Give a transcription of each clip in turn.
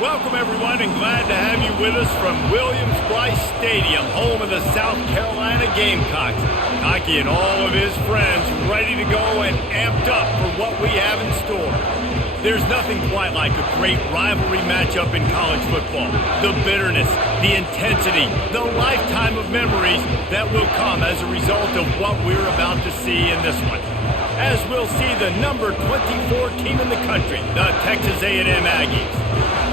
Welcome, everyone, and glad to have you with us from Williams-Brice Stadium, home of the South Carolina Gamecocks. Cocky and all of his friends ready to go and amped up for what we have in store. There's nothing quite like a great rivalry matchup in college football. The bitterness, the intensity, the lifetime of memories that will come as a result of what we're about to see in this one. As we'll see the number 24 team in the country, the Texas A&M Aggies,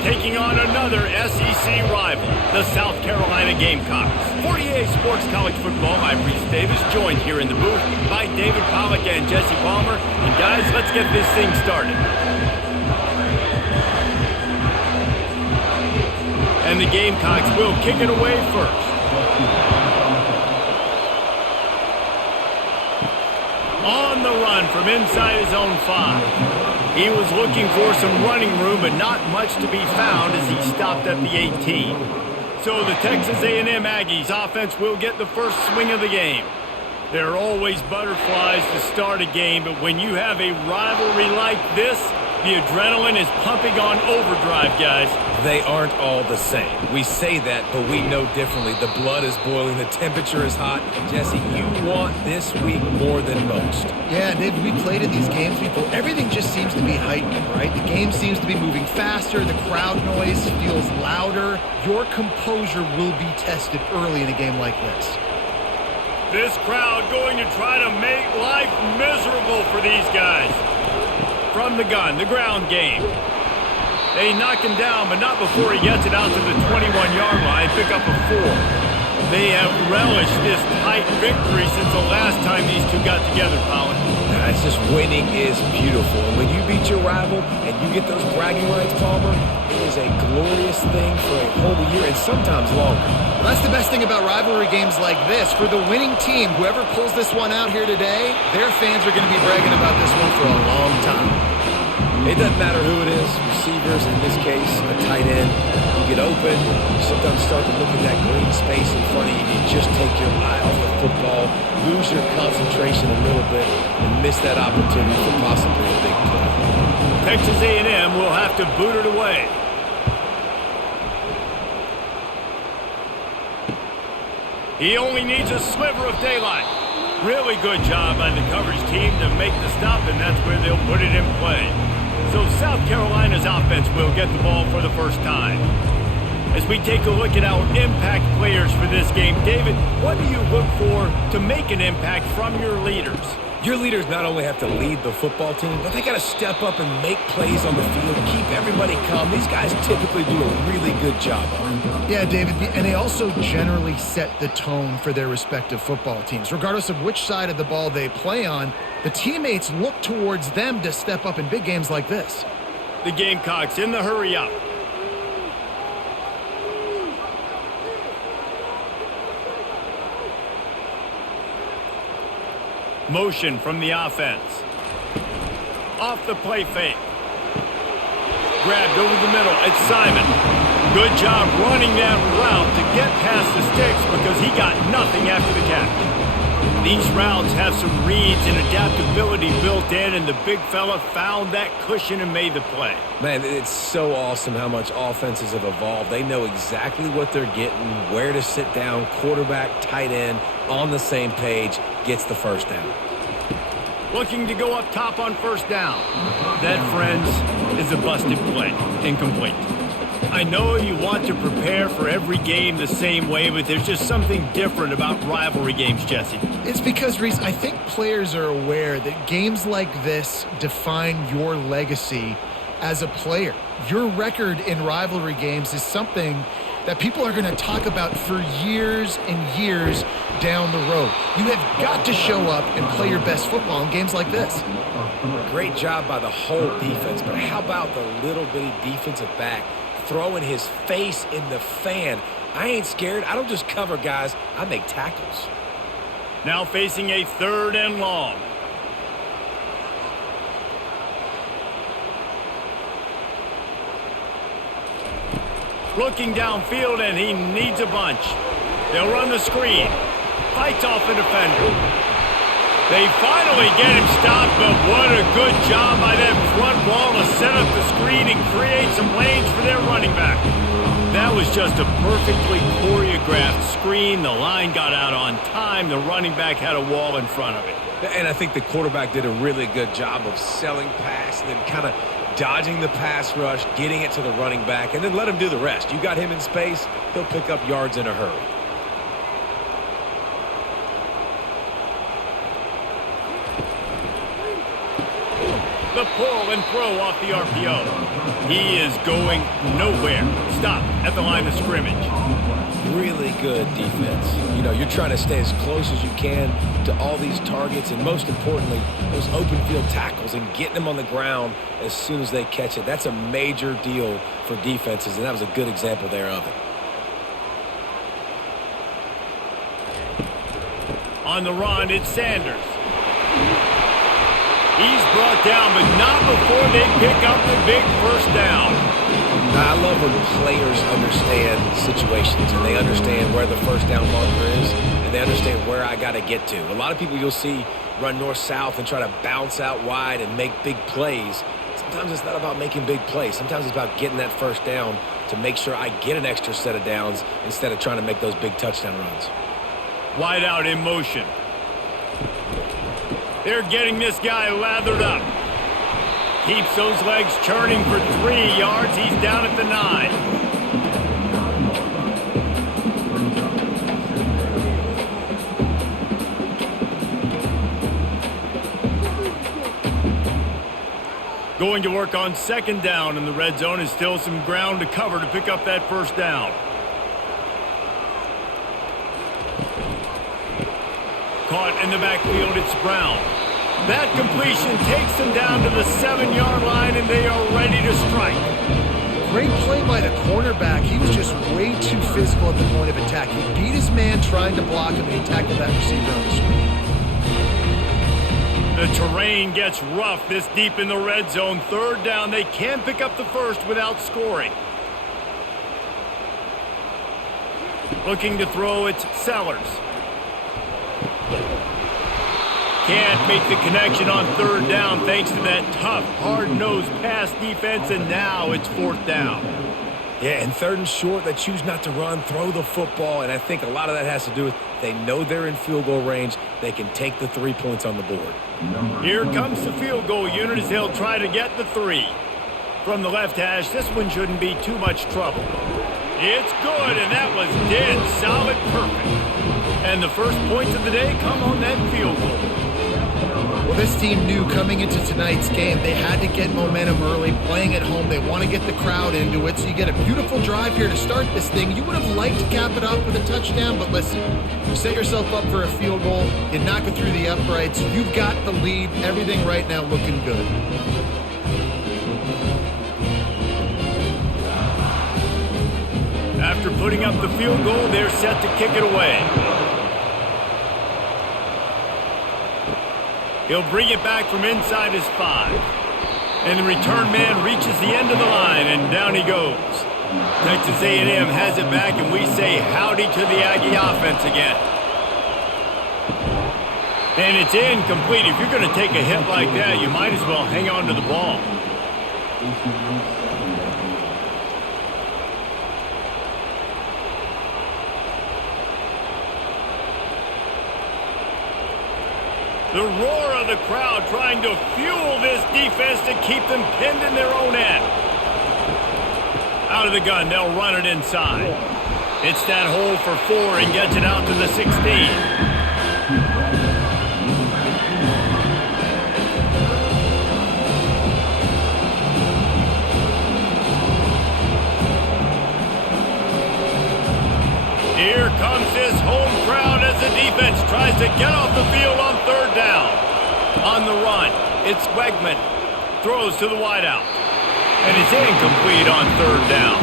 taking on another SEC rival, the South Carolina Gamecocks. 48 Sports College Football, I'm Reese Davis, joined here in the booth by David Pollack and Jesse Palmer. And guys, let's get this thing started. And the Gamecocks will kick it away first. On the run from inside his own 5. He was looking for some running room, but not much to be found as he stopped at the 18. So the Texas A&M Aggies offense will get the first swing of the game. There are always butterflies to start a game, but when you have a rivalry like this, the adrenaline is pumping on overdrive, guys. They aren't all the same. We say that, but we know differently. The blood is boiling. The temperature is hot. Jesse, you want this week more than most. Yeah, David, we played in these games before. Everything just seems to be heightened, right? The game seems to be moving faster. The crowd noise feels louder. Your composure will be tested early in a game like this. This crowd going to try to make life miserable for these guys. From the gun, the ground game. They knock him down, but not before he gets it out to the 21-yard line, pick up a 4. They have relished this tight victory since the last time these two got together, Colin. It's just winning is beautiful. And when you beat your rival and you get those bragging rights, Palmer, it is a glorious thing for a whole year and sometimes longer. Well, that's the best thing about rivalry games like this. For the winning team, whoever pulls this one out here today, their fans are going to be bragging about this one for a long time. It doesn't matter who it is, receivers, in this case, a tight end. You get open, you sometimes start to look at that green space in front of you, and you just take your eye off the football, lose your concentration a little bit, and miss that opportunity for possibly a big play. Texas A&M will have to boot it away. He only needs a sliver of daylight. Really good job by the coverage team to make the stop, and that's where they'll put it in play. So South Carolina's offense will get the ball for the first time. As we take a look at our impact players for this game, David, what do you look for to make an impact from your leaders? Your leaders not only have to lead the football team, but they got to step up and make plays on the field, keep everybody calm. These guys typically do a really good job of it. Yeah, David, and they also generally set the tone for their respective football teams. Regardless of which side of the ball they play on, the teammates look towards them to step up in big games like this. The Gamecocks in the hurry up. Motion from the offense. Off the play fake. Grabbed over the middle. It's Simon. Good job running that route to get past the sticks because he got nothing after the catch. These routes have some reads and adaptability built in, and the big fella found that cushion and made the play. Man, it's so awesome how much offenses have evolved. They know exactly what they're getting, where to sit down, quarterback, tight end, on the same page, gets the first down. Looking to go up top on first down. That, friends, is a busted play. Incomplete. I know you want to prepare for every game the same way, but there's just something different about rivalry games, Jesse. It's because, Reese, I think players are aware that games like this define your legacy as a player. Your record in rivalry games is something that people are going to talk about for years and years down the road. You have got to show up and play your best football in games like this. Great job by the whole defense, but how about the little bitty defensive back throwing his face in the fan? I ain't scared. I don't just cover guys. I make tackles. Now facing a 3rd and long. Looking downfield, and he needs a bunch. They'll run the screen. Fights off the defender. They finally get him stopped, but what a good job by that front wall to set up the screen and create some lanes for their running back. That was just a perfectly choreographed screen. The line got out on time. The running back had a wall in front of it. And I think the quarterback did a really good job of selling pass and then kind of dodging the pass rush, getting it to the running back, and then let him do the rest. You got him in space, he'll pick up yards in a hurry. The pull and throw off the RPO. He is going nowhere. Stop at the line of scrimmage. Really good defense. You know, you're trying to stay as close as you can to all these targets, and most importantly, those open field tackles and getting them on the ground as soon as they catch it. That's a major deal for defenses, and that was a good example there of it. On the run, it's Sanders. He's brought down, but not before they pick up the big first down. I love when players understand situations and they understand where the first down marker is and they understand where I got to get to. A lot of people you'll see run north-south and try to bounce out wide and make big plays. Sometimes it's not about making big plays. Sometimes it's about getting that first down to make sure I get an extra set of downs instead of trying to make those big touchdown runs. Wide out in motion. They're getting this guy lathered up. Keeps those legs churning for 3 yards. He's down at the 9. Going to work on second down in the red zone. Is still some ground to cover to pick up that first down. Caught in the backfield, it's Brown. That completion takes them down to the 7-yard line, and they are ready to strike. Great play by the cornerback. He was just way too physical at the point of attack. He beat his man trying to block him, and he tackled that receiver on the screen. The terrain gets rough this deep in the red zone. Third down, they can pick up the first without scoring. Looking to throw, it's Sellers. Can't make the connection on third down thanks to that tough, hard-nosed pass defense, and now it's fourth down. Yeah, and third and short, they choose not to run, throw the football, and I think a lot of that has to do with they know they're in field goal range. They can take the 3 points on the board. Here comes the field goal unit as they'll try to get the 3. From the left hash, this one shouldn't be too much trouble. It's good, and that was dead solid perfect. And the first points of the day come on that field goal. Well, this team knew coming into tonight's game they had to get momentum early, playing at home. They want to get the crowd into it, so you get a beautiful drive here to start this thing. You would have liked to cap it off with a touchdown, but listen, you set yourself up for a field goal, you knock it through the uprights, you've got the lead, everything right now looking good. After putting up the field goal, they're set to kick it away. He'll bring it back from inside his 5. And the return man reaches the end of the line, and down he goes. Texas A&M has it back, and we say howdy to the Aggie offense again. And it's incomplete. If you're going to take a hit like that, you might as well hang on to the ball. The roar of the crowd trying to fuel this defense to keep them pinned in their own end. Out of the gun, they'll run it inside. It's that hole for 4 and gets it out to the 16. Here comes this home crowd as the defense tries to get off the field on third down. On the run, it's Wegman. Throws to the wideout. And it's incomplete on third down.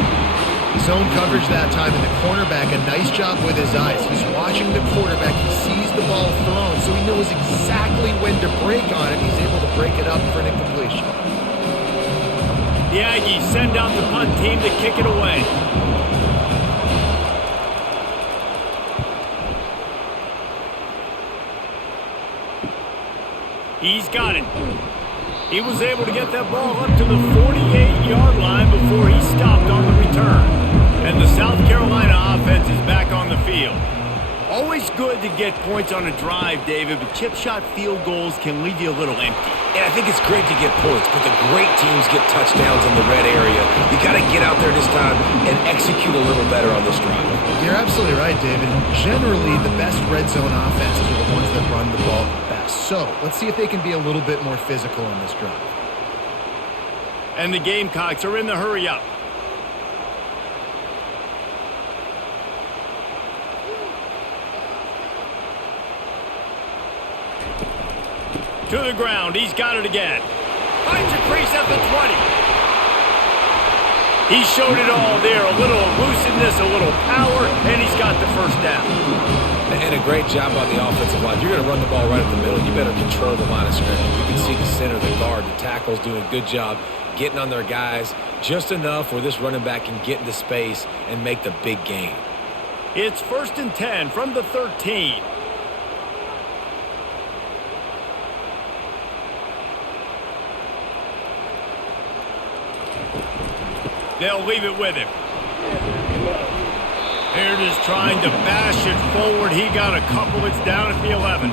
Zone coverage that time, and the cornerback, a nice job with his eyes. He's watching the quarterback. He sees the ball thrown, so he knows exactly when to break on it. He's able to break it up for an incompletion. The Aggies send out the punt team to kick it away. He's got it. He was able to get that ball up to the 48-yard line before he stopped on the return. And the South Carolina offense is back on the field. Always good to get points on a drive, David, but chip shot field goals can leave you a little empty. And I think it's great to get points, but the great teams get touchdowns in the red area. You got to get out there this time and execute a little better on this drive. You're absolutely right, David. Generally, the best red zone offenses are the ones that run the ball best. So let's see if they can be a little bit more physical on this drive. And the Gamecocks are in the hurry up. To the ground. He's got it again. Finds a crease at the 20. He showed it all there. A little elusiveness, a little power, and he's got the first down. And a great job by the offensive line. You're going to run the ball right up the middle. You better control the line of scrimmage. You can see the center, the guard, the tackles doing a good job getting on their guys just enough where this running back can get into space and make the big game. It's 1st and 10 from the 13. They'll leave it with him. They're just trying to bash it forward. He got a couple. It's down at the 11.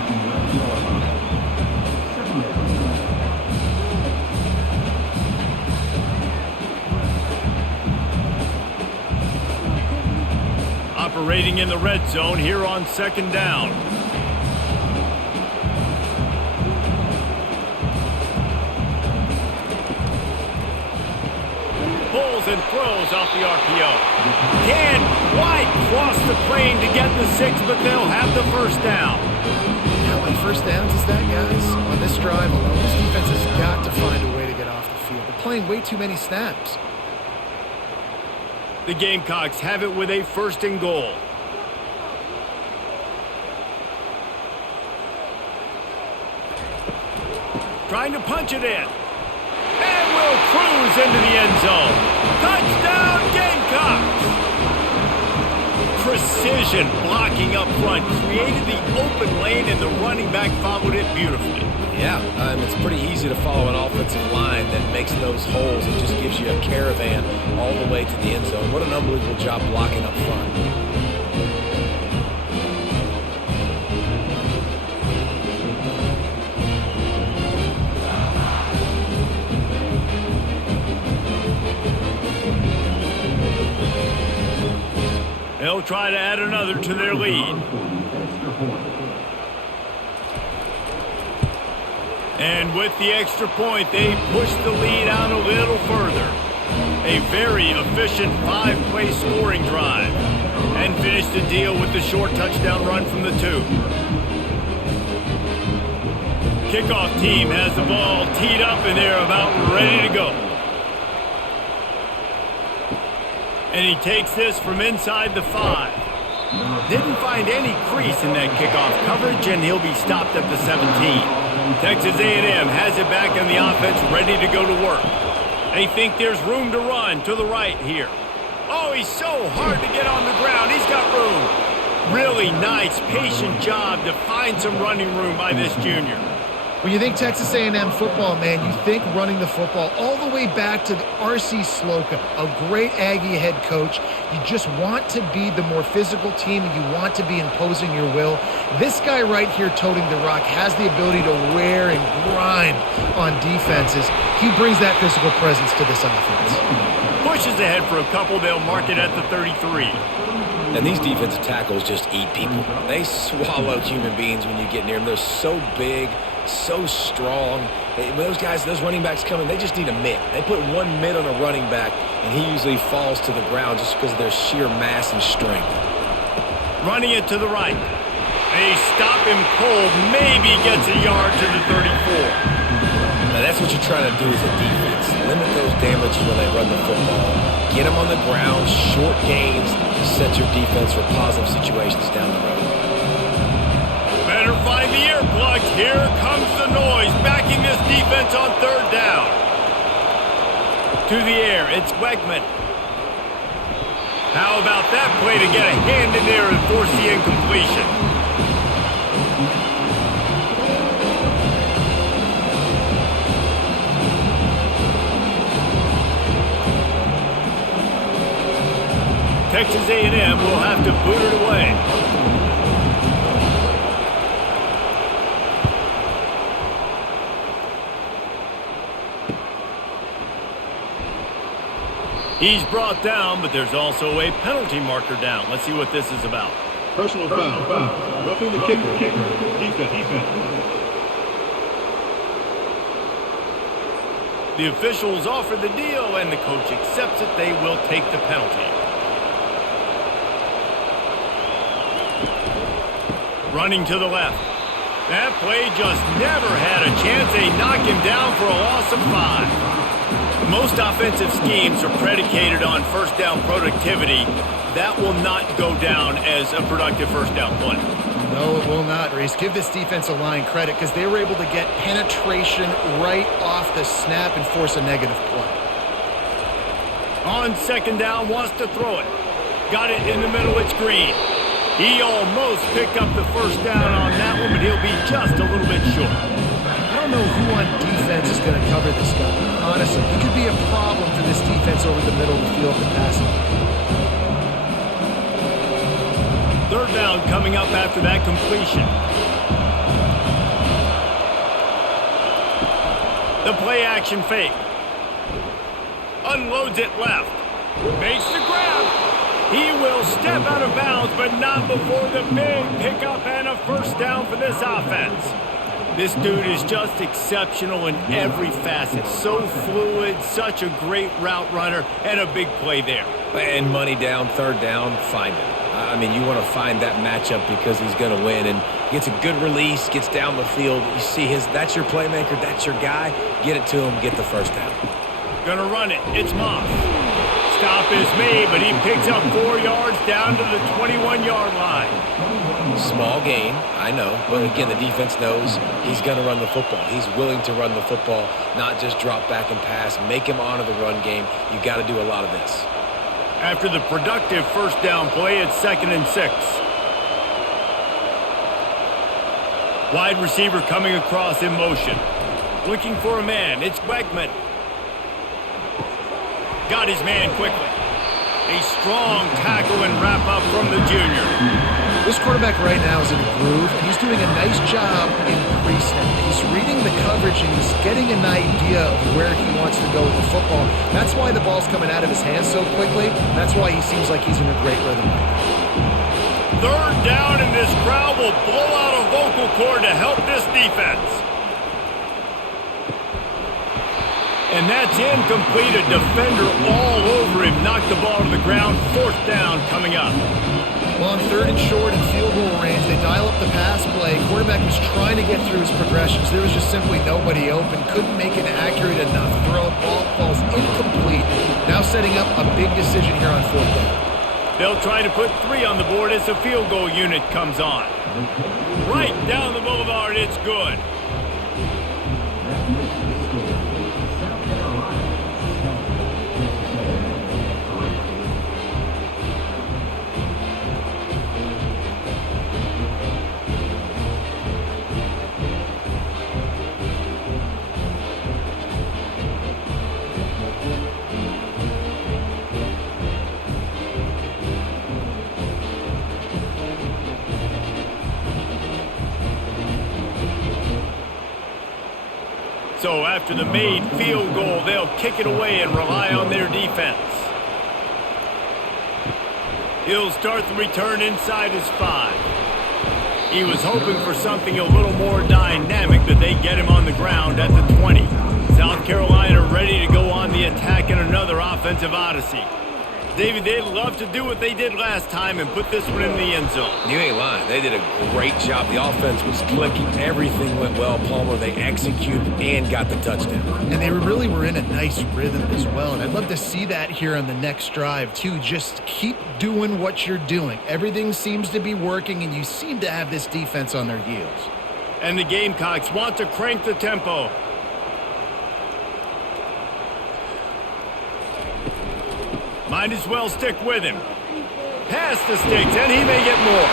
Operating in the red zone here on 2nd down. And throws off the RPO. Can White cross the plane to get the 6, but they'll have the first down. How many first downs is that, guys? On this drive alone, this defense has got to find a way to get off the field. They're playing way too many snaps. The Gamecocks have it with a 1st and goal. Trying to punch it in. And will cruise into the end zone. Touchdown, Gamecocks! Precision blocking up front created the open lane, and the running back followed it beautifully. Yeah, it's pretty easy to follow an offensive line that makes those holes and just gives you a caravan all the way to the end zone. What an unbelievable job blocking up front. They'll try to add another to their lead. And with the extra point, they push the lead out a little further. A very efficient 5-play scoring drive. And finish the deal with the short touchdown run from the 2. Kickoff team has the ball teed up, and they're about ready to go. And he takes this from inside the 5. Didn't find any crease in that kickoff coverage, and he'll be stopped at the 17. Texas A&M has it back in the offense, ready to go to work. They think there's room to run to the right here. Oh, he's so hard to get on the ground. He's got room. Really nice, patient job to find some running room by this junior. When you think Texas A&M football, man, you think running the football all the way back to R.C. Slocum, a great Aggie head coach. You just want to be the more physical team, and you want to be imposing your will. This guy right here toting the rock has the ability to wear and grind on defenses. He brings that physical presence to this offense. Pushes ahead for a couple. They'll mark it at the 33. And these defensive tackles just eat people. They swallow human beings when you get near them. They're so big, so strong. When those guys, those running backs come in, they just need a mitt. They put one mitt on a running back, and he usually falls to the ground just because of their sheer mass and strength. Running it to the right. They stop him cold, maybe gets a yard to the 34. Now that's what you're trying to do as a defense. Limit those damages when they run the football. Get them on the ground, short gains, set your defense for positive situations down the road. Better find the earplugs. Here comes the noise, backing this defense on 3rd down. To the air, it's Wegman. How about that play to get a hand in there and force the incompletion? Texas A&M will have to boot it away. He's brought down, but there's also a penalty marker down. Let's see what this is about. Personal foul. Roughing the kicker. Defense. The officials offer the deal, and the coach accepts it. They will take the penalty. Running to the left. That play just never had a chance. They knock him down for a loss of 5. Most offensive schemes are predicated on first down productivity. That will not go down as a productive first down play. No, it will not, Reese. Give this defensive line credit because they were able to get penetration right off the snap and force a negative play. On second down, wants to throw it. Got it in the middle, it's Green. He almost picked up the first down on that one, but he'll be just a little bit short. I don't know who on defense is going to cover this guy. Honestly, he could be a problem for this defense over the middle of the field in the passing game. Third down coming up after that completion. The play action fake. Unloads it left. Makes the grab. He will step out of bounds, but not before the big pickup and a first down for this offense. This dude is just exceptional in every facet. So fluid, such a great route runner, and a big play there. And money down, third down, find him. I mean, you want to find that matchup because he's going to win. And gets a good release, gets down the field. You see that's your playmaker, that's your guy. Get it to him, get the first down. Gonna run it. It's Moss. Stop is made, but he picks up 4 yards down to the 21-yard line. Small gain, I know. But again, the defense knows he's going to run the football. He's willing to run the football, not just drop back and pass. Make him honor the run game. You got to do a lot of this. After the productive first down play, it's 2nd and 6. Wide receiver coming across in motion. Looking for a man. It's Wegman. Got his man quickly. A strong tackle and wrap up from the junior. This quarterback right now is in a groove, and he's doing a nice job in pre-snap. He's reading the coverage, and he's getting an idea of where he wants to go with the football. That's why the ball's coming out of his hands so quickly. That's why he seems like he's in a great rhythm right now. Third down, and this crowd will blow out a vocal cord to help this defense. And that's incomplete. A defender all over him. Knocked the ball to the ground. 4th down coming up. Well, on 3rd and short and field goal range, they dial up the pass play. Quarterback was trying to get through his progressions. There was just simply nobody open. Couldn't make an accurate enough throw. Ball falls incomplete. Now setting up a big decision here on 4th down. They'll try to put 3 on the board as the field goal unit comes on. Right down the boulevard. It's good. So after the made field goal, they'll kick it away and rely on their defense. He'll start the return inside his 5. He was hoping for something a little more dynamic, but they get him on the ground at the 20. South Carolina ready to go on the attack in another offensive odyssey. David, they'd love to do what they did last time and put this one in the end zone. You ain't lying. They did a great job. The offense was clicking. Everything went well. Palmer, they executed and got the touchdown. And they really were in a nice rhythm as well. And I'd love to see that here on the next drive, too. Just keep doing what you're doing. Everything seems to be working, and you seem to have this defense on their heels. And the Gamecocks want to crank the tempo. Might as well stick with him. Pass the sticks, and he may get more.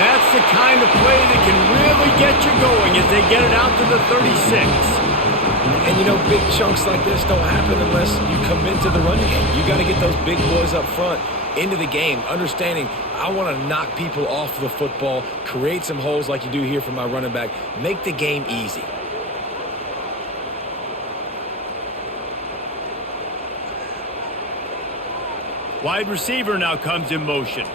That's the kind of play that can really get you going as they get it out to the 36. And, you know, big chunks like this don't happen unless you commit to the running game. You got to get those big boys up front. into the game, understanding I want to knock people off the football, create some holes like you do here for my running back, make the game easy. Wide receiver now comes in motion.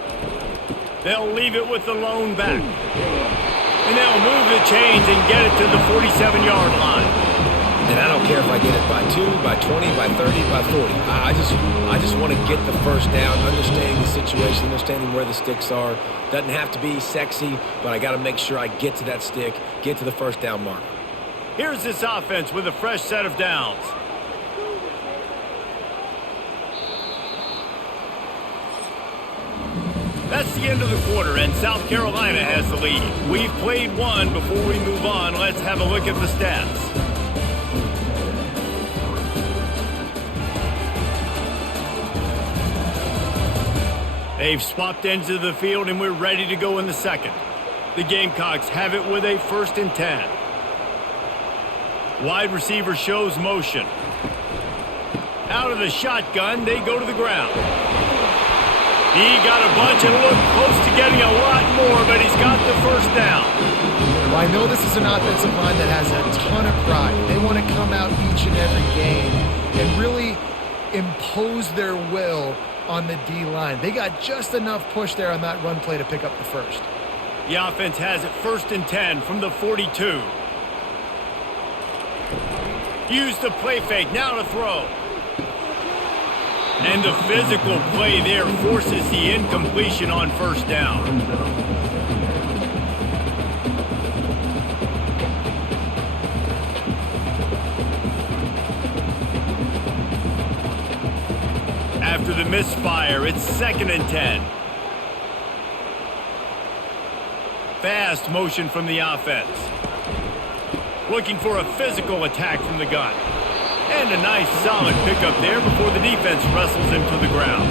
They'll leave it with the lone back. And they'll move the chains and get it to the 47-yard line. And I don't care if I get it by 2, by 20, by 30, by 40. I just want to get the first down, understanding the situation, understanding where the sticks are. Doesn't have to be sexy, but I got to make sure I get to that stick, get to the first down mark. Here's this offense with a fresh set of downs. That's the end of the quarter, and South Carolina has the lead. We've played one. Before we move on, let's have a look at the stats. They've swapped ends of the field, and we're ready to go in the second. The Gamecocks have it with a 1st and 10. Wide receiver shows motion. Out of the shotgun, they go to the ground. He got a bunch and looked close to getting a lot more, but he's got the first down. Well, I know this is an offensive line that has a ton of pride. They want to come out each and every game and really impose their will on the D-line. They got just enough push there on that run play to pick up the first. The offense has it 1st and 10 from the 42. Use the play fake, now to throw. And the physical play there forces the incompletion on 1st down. After the misfire, it's 2nd and 10. Fast motion from the offense. Looking for a physical attack from the gun. And a nice solid pickup there before the defense wrestles him to the ground.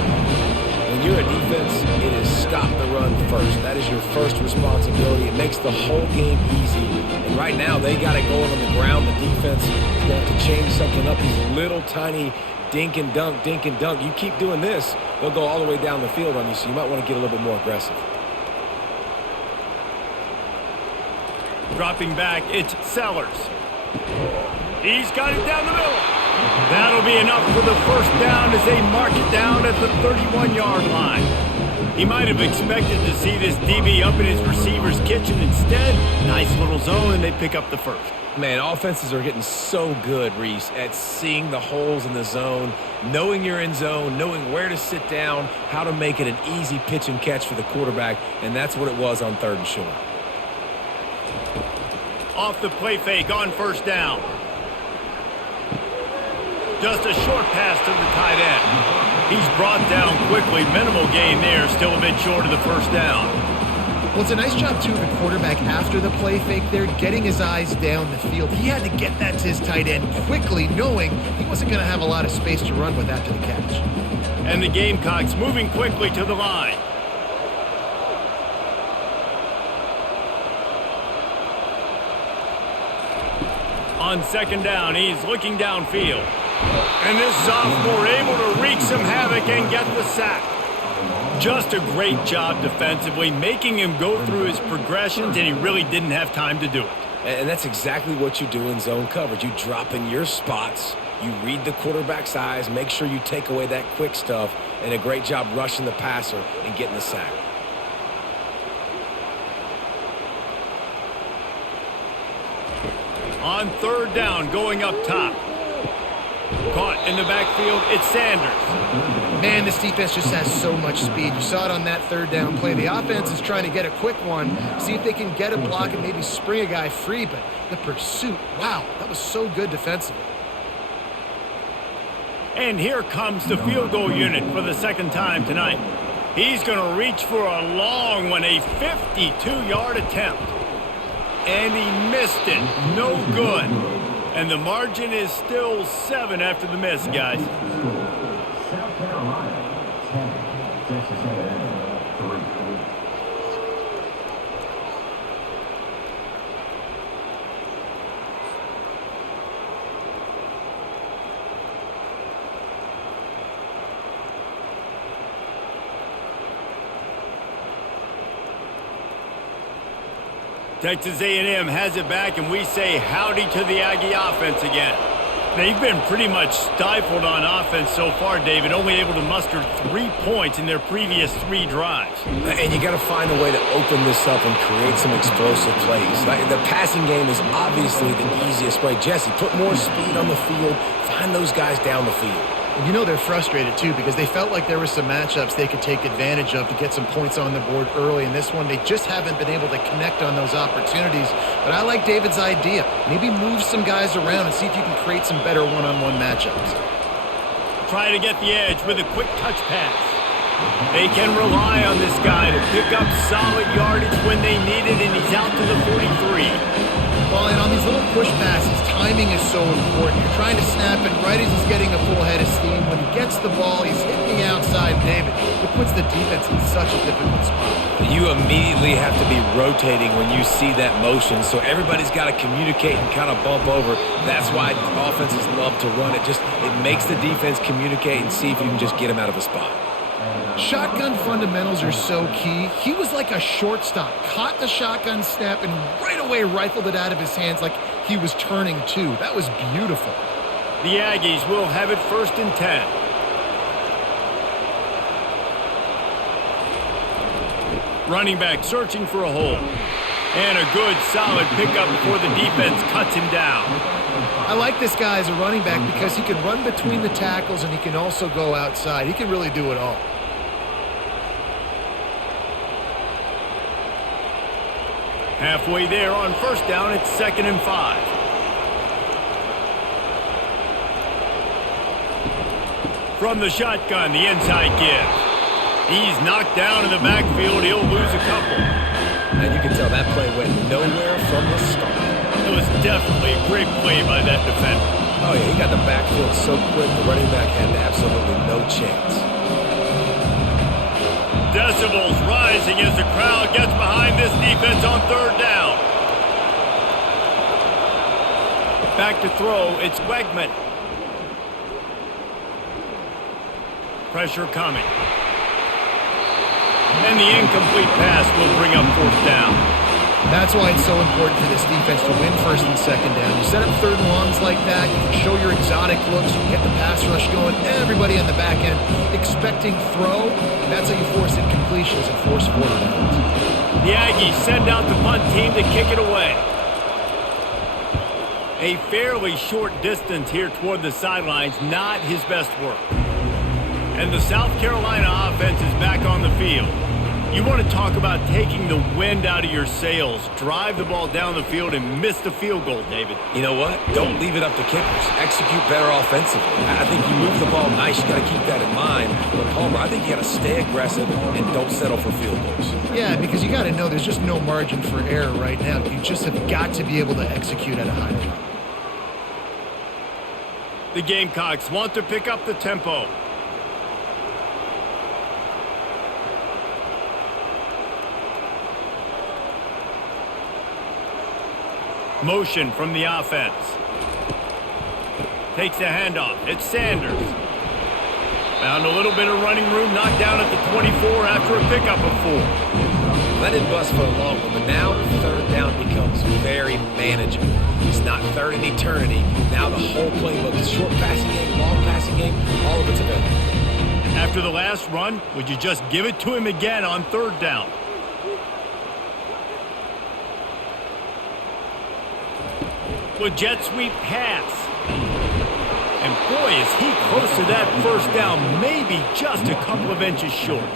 When you're a defense, it is stop the run first. That is your first responsibility. It makes the whole game easy. And right now, they got it going on the ground. The defense is going to have to change something up. These little tiny dink and dunk, dink and dunk. You keep doing this, they'll go all the way down the field on you, so you might want to get a little bit more aggressive. Dropping back, it's Sellers. He's got it down the middle. That'll be enough for the first down as they mark it down at the 31-yard line. He might have expected to see this DB up in his receiver's kitchen. Instead, nice little zone, and they pick up the first. Man, offenses are getting so good, Reese, at seeing the holes in the zone, knowing you're in zone, knowing where to sit down, how to make it an easy pitch and catch for the quarterback, and that's what it was on 3rd and short. Off the play fake on 1st down. Just a short pass to the tight end. He's brought down quickly. Minimal gain there, still a bit short of the 1st down. Well, it's a nice job, too, of the quarterback after the play fake there, getting his eyes down the field. He had to get that to his tight end quickly, knowing he wasn't going to have a lot of space to run with after the catch. And the Gamecocks moving quickly to the line. On 2nd down, he's looking downfield. And this sophomore able to wreak some havoc and get the sack. Just a great job defensively, making him go through his progressions, and he really didn't have time to do it. And that's exactly what you do in zone coverage. You drop in your spots, you read the quarterback's eyes, make sure you take away that quick stuff, and a great job rushing the passer and getting the sack. On 3rd down, going up top. Caught in the backfield, it's Sanders. Man, this defense just has so much speed. You saw it on that 3rd down play. The offense is trying to get a quick one, see if they can get a block and maybe spring a guy free, but the pursuit, wow, that was so good defensively. And here comes the field goal unit for the 2nd time tonight. He's going to reach for a long one, a 52-yard attempt. And he missed it. No good. And the margin is still 7 after the miss, guys. South Carolina, 10. Texas A&M, 3. Texas A&M has it back, and we say howdy to the Aggie offense again. They've been pretty much stifled on offense so far, David, only able to muster 3 points in their previous 3 drives. And you got to find a way to open this up and create some explosive plays. The passing game is obviously the easiest way. Jesse, put more speed on the field. Find those guys down the field. And you know they're frustrated, too, because they felt like there were some matchups they could take advantage of to get some points on the board early. In this one, they just haven't been able to connect on those opportunities. But I like David's idea. Maybe move some guys around and see if you can create some better one-on-one matchups. Try to get the edge with a quick touch pass. They can rely on this guy to pick up solid yardage when they need it, and he's out to the 43. Well, and on these little push passes, timing is so important. You're trying to snap it right as he's getting a full head of steam. When he gets the ball, he's hitting the outside, David. It puts the defense in such a difficult spot. You immediately have to be rotating when you see that motion, so everybody's got to communicate and kind of bump over. That's why offenses love to run it. It makes the defense communicate and see if you can just get him out of a spot. Shotgun fundamentals are so key. He was like a shortstop, caught the shotgun snap, and right away rifled it out of his hands like he was turning two. That was beautiful. The Aggies will have it 1st and 10. Running back searching for a hole. And a good, solid pickup before the defense cuts him down. I like this guy as a running back because he can run between the tackles and he can also go outside. He can really do it all. Halfway there on 1st down, it's 2nd and 5. From the shotgun, the inside give. He's knocked down in the backfield. He'll lose a couple. And you can tell that play went nowhere from the start. It was definitely a great play by that defender. Oh, yeah, he got the backfield so quick, the running back had absolutely no chance. Decibels rising as the crowd gets behind this defense on 3rd down. Back to throw, it's Wegman. Pressure coming. And the incomplete pass will bring up 4th down. That's why it's so important for this defense to win 1st and 2nd down. You set up 3rd and longs like that, you can show your exotic looks, you can get the pass rush going, everybody on the back end expecting throw. That's how you force incompletions and force 4th downs. The Aggies send out the punt team to kick it away. A fairly short distance here toward the sidelines, not his best work. And the South Carolina offense is back on the field. You want to talk about taking the wind out of your sails. Drive the ball down the field and miss the field goal, David. You know what? Don't leave it up to kickers. Execute better offensively. I think you move the ball nice. You got to keep that in mind. But Palmer, I think you got to stay aggressive and don't settle for field goals. Yeah, because you got to know there's just no margin for error right now. You just have got to be able to execute at a high level. The Gamecocks want to pick up the tempo. Motion from the offense. Takes the handoff. It's Sanders. Found a little bit of running room. Knocked down at the 24 after a pickup of 4. That didn't bust for a long one, but now 3rd down becomes very manageable. It's not 3rd and eternity. Now the whole playbook, the short passing game, long passing game, all of it's available. After the last run, would you just give it to him again on 3rd down? With jet sweep pass. And boy, is he close to that 1st down, maybe just a couple of inches short.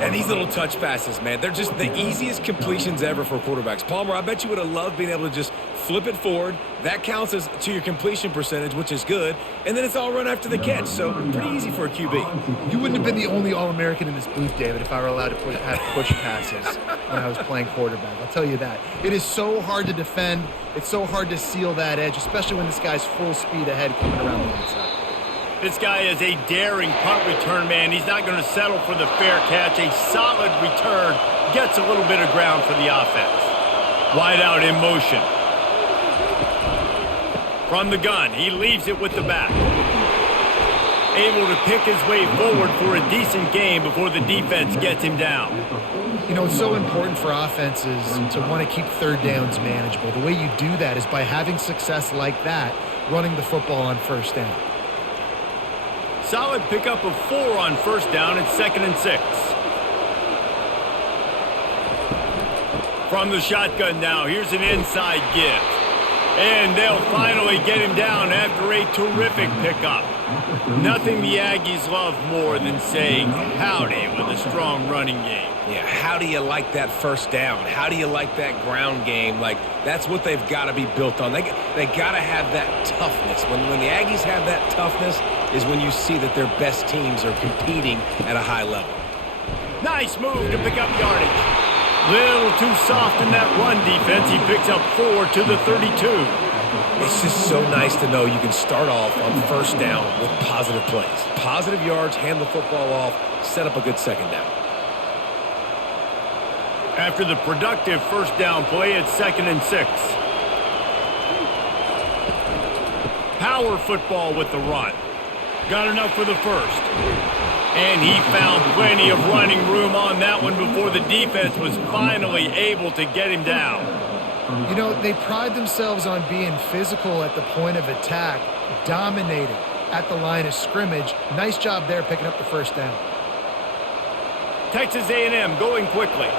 And these little touch passes, man, they're just the easiest completions ever for quarterbacks. Palmer, I bet you would have loved being able to just flip it forward. That counts as to your completion percentage, which is good. And then it's all run after the catch, so pretty easy for a QB. You wouldn't have been the only All-American in this booth, David, if I were allowed to have push passes when I was playing quarterback. I'll tell you that. It is so hard to defend. It's so hard to seal that edge, especially when this guy's full speed ahead coming around the inside. This guy is a daring punt return man. He's not going to settle for the fair catch. A solid return. Gets a little bit of ground for the offense. Wide out in motion. From the gun, he leaves it with the back. Able to pick his way forward for a decent gain before the defense gets him down. You know, it's so important for offenses to want to keep third downs manageable. The way you do that is by having success like that, running the football on first down. Solid pickup of 4 on first down at 2nd and 6. From the shotgun now, here's an inside give. And they'll finally get him down after a terrific pickup. Nothing the Aggies love more than saying howdy with a strong running game. Yeah, how do you like that first down? How do you like that ground game? Like, that's what they've got to be built on. They got to have that toughness. When the Aggies have that toughness is when you see that their best teams are competing at a high level. Nice move to pick up yardage. Little too soft in that run defense. He picks up 4 to the 32. It's just so nice to know you can start off on first down with positive plays. Positive yards, hand the football off, set up a good second down. After the productive first down play at 2nd and 6. Power football with the run. Got enough for the first. And he found plenty of running room on that one before the defense was finally able to get him down. You know, they pride themselves on being physical at the point of attack, dominating at the line of scrimmage. Nice job there picking up the first down. Texas A&M going quickly.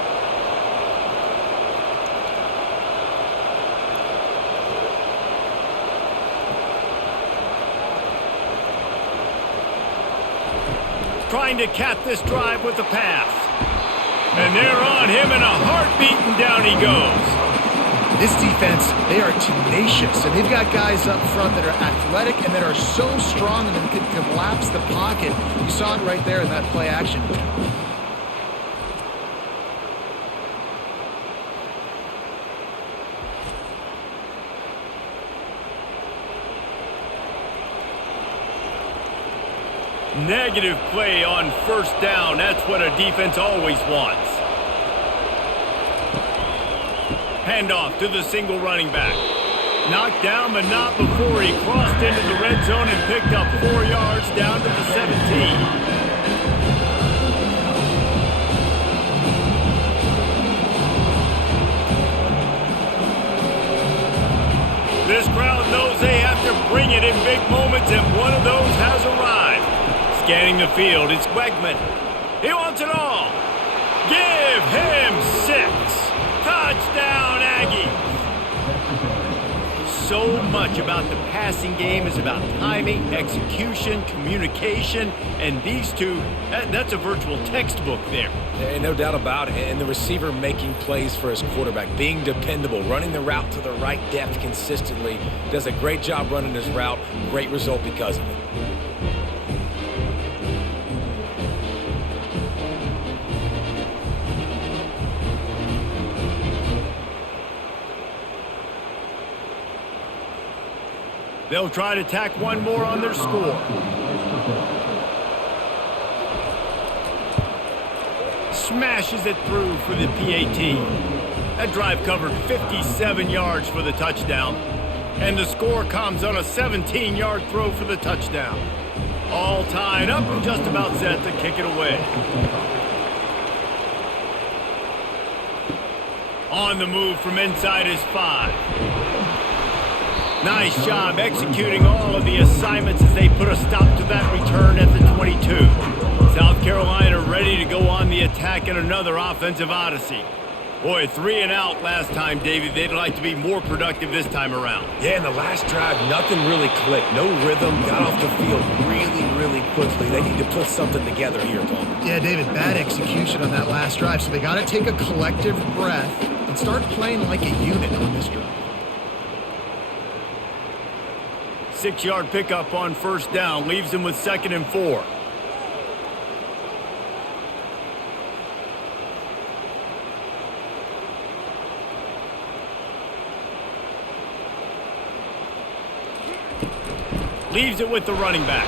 Trying to cap this drive with the pass. And they're on him in a heartbeat, and down he goes. This defense, they are tenacious, and they've got guys up front that are athletic and that are so strong and that can collapse the pocket. You saw it right there in that play action. Negative play on first down. That's what a defense always wants. Handoff to the single running back. Knocked down, but not before he crossed into the red zone and picked up 4 yards down to the 17. This crowd knows they have to bring it in big moments, and one of those has arrived. Scanning the field, it's Wegman. He wants it all. Give him 6. Touchdown, Aggies. So much about the passing game is about timing, execution, communication, and these two, that's a virtual textbook there. Ain't no doubt about it. And the receiver making plays for his quarterback, being dependable, running the route to the right depth consistently, does a great job running his route. Great result because of it. They'll try to tack one more on their score. Smashes it through for the PAT. That drive covered 57 yards for the touchdown. And the score comes on a 17-yard throw for the touchdown. All tied up and just about set to kick it away. On the move from inside his 5. Nice job executing all of the assignments as they put a stop to that return at the 22. South Carolina ready to go on the attack in another offensive odyssey. Boy, 3 and out last time, Davey. They'd like to be more productive this time around. Yeah, in the last drive, nothing really clicked. No rhythm, got off the field really quickly. They need to put something together here, Tom. Yeah, David, bad execution on that last drive, so they got to take a collective breath and start playing like a unit on this drive. 6-yard pickup on first down leaves him with 2nd and 4. Leaves it with the running back.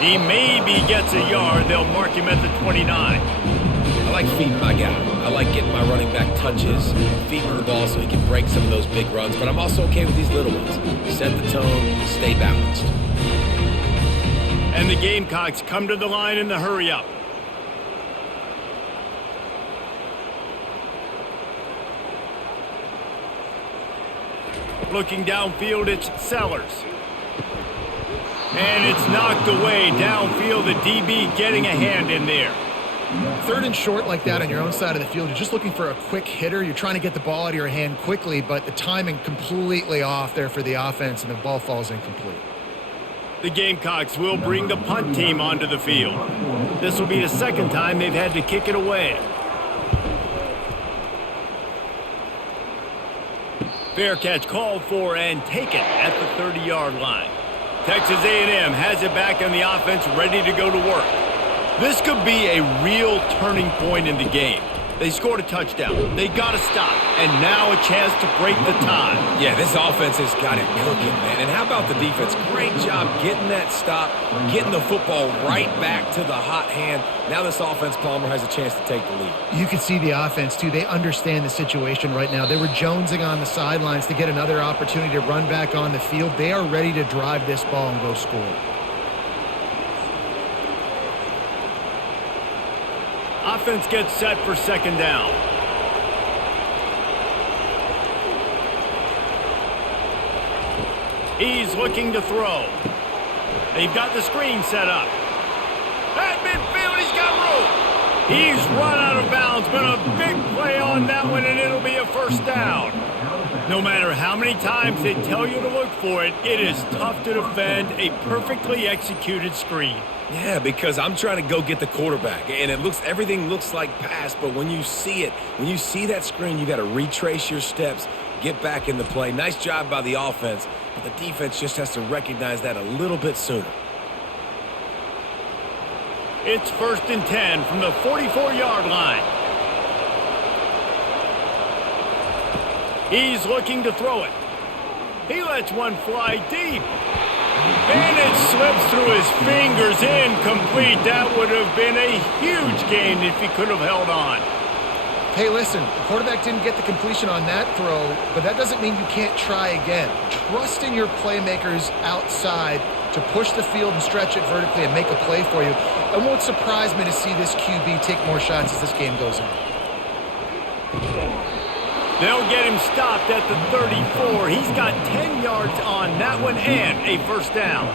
He maybe gets a yard. They'll mark him at the 29. I like feeding my guy. I like getting my running back touches, feeding him the ball so he can break some of those big runs, but I'm also okay with these little ones. Set the tone, stay balanced. And the Gamecocks come to the line in the hurry-up. Looking downfield, it's Sellers. And it's knocked away downfield. The DB getting a hand in there. Third and short like that on your own side of the field, you're just looking for a quick hitter. You're trying to get the ball out of your hand quickly, but the timing completely off there for the offense, and the ball falls incomplete. The Gamecocks will bring the punt team onto the field. This will be the second time they've had to kick it away. Fair catch called for and taken at the 30-yard line. Texas A&M has it back in the offense, ready to go to work. This could be a real turning point in the game. They scored a touchdown. They got to stop. And now a chance to break the tie. Yeah, this offense has got it cooking, man. And how about the defense? Great job getting that stop, getting the football right back to the hot hand. Now this offense, Palmer, has a chance to take the lead. You can see the offense, too. They understand the situation right now. They were jonesing on the sidelines to get another opportunity to run back on the field. They are ready to drive this ball and go score. Offense gets set for second down. He's looking to throw. They've got the screen set up. At midfield, he's got room. He's run out of bounds, but a big play on that one, and it'll be a first down. No matter how many times they tell you to look for it, it is tough to defend a perfectly executed screen. Yeah, because I'm trying to go get the quarterback, and everything looks like pass, but when you see it, when you see that screen, you got to retrace your steps, get back in the play. Nice job by the offense, but the defense just has to recognize that a little bit sooner. It's 1st and 10 from the 44-yard line. He's looking to throw it. He lets one fly deep. And it slips through his fingers, incomplete. That would have been a huge gain if he could have held on. Hey, listen, the quarterback didn't get the completion on that throw, but that doesn't mean you can't try again. Trust in your playmakers outside to push the field and stretch it vertically and make a play for you. It won't surprise me to see this QB take more shots as this game goes on. They'll get him stopped at the 34. He's got 10 yards on that one and a first down.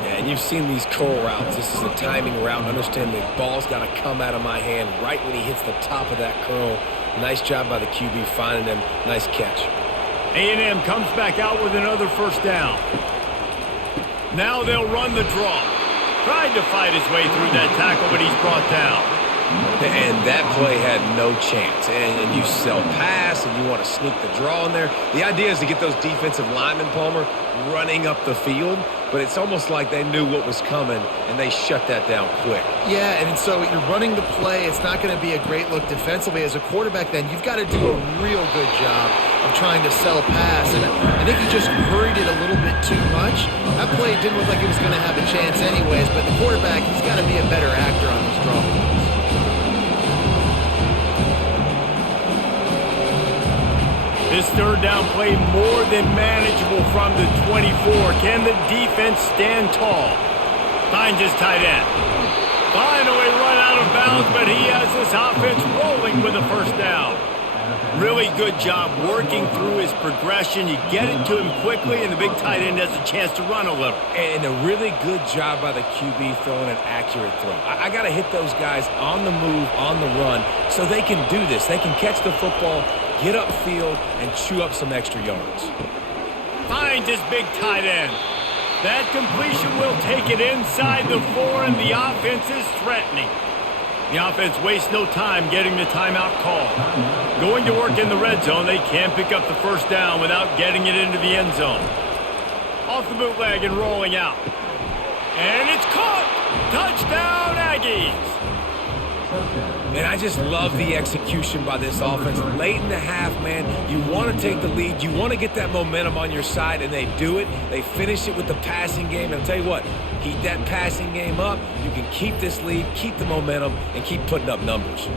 Yeah, and you've seen these curl routes. This is a timing route. Understand the ball's got to come out of my hand right when he hits the top of that curl. Nice job by the QB finding him. Nice catch. A&M comes back out with another first down. Now they'll run the draw. Tried to fight his way through that tackle, but he's brought down. And that play had no chance. And you sell pass, and you want to sneak the draw in there. The idea is to get those defensive linemen, Palmer, running up the field. But it's almost like they knew what was coming, and they shut that down quick. Yeah, and so you're running the play. It's not going to be a great look defensively. As a quarterback, then, you've got to do a real good job of trying to sell pass. And I think he just hurried it a little bit too much. That play didn't look like it was going to have a chance anyways, but the quarterback, he's got to be a better actor on those draw plays. This third down play more than manageable from the 24. Can the defense stand tall? Finds his tight end. Finally run out of bounds, but he has this offense rolling with a first down. Really good job working through his progression. You get it to him quickly, and the big tight end has a chance to run a little. And a really good job by the QB throwing an accurate throw. I got to hit those guys on the move, on the run, so they can do this. They can catch the football, get upfield, and chew up some extra yards. Finds his big tight end. That completion will take it inside the 4, and the offense is threatening. The offense wastes no time getting the timeout call. Going to work in the red zone, they can pick up the first down without getting it into the end zone. Off the bootleg and rolling out. And it's caught! Touchdown, Aggies! And I just love the execution by this offense. Late in the half, man, you want to take the lead. You want to get that momentum on your side, and they do it. They finish it with the passing game. And I'll tell you what, keep that passing game up. You can keep this lead, keep the momentum, and keep putting up numbers.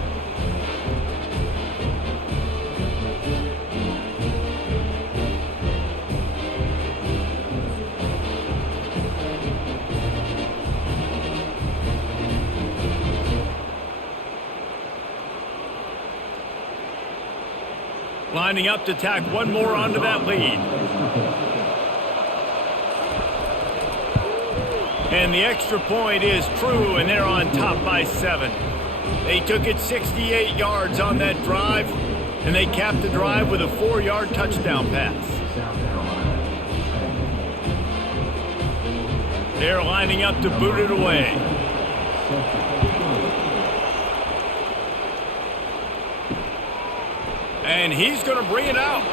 Lining up to tack one more onto that lead. And the extra point is true, and they're on top by 7. They took it 68 yards on that drive, and they capped the drive with a 4-yard touchdown pass. They're lining up to boot it away. And he's going to bring it out.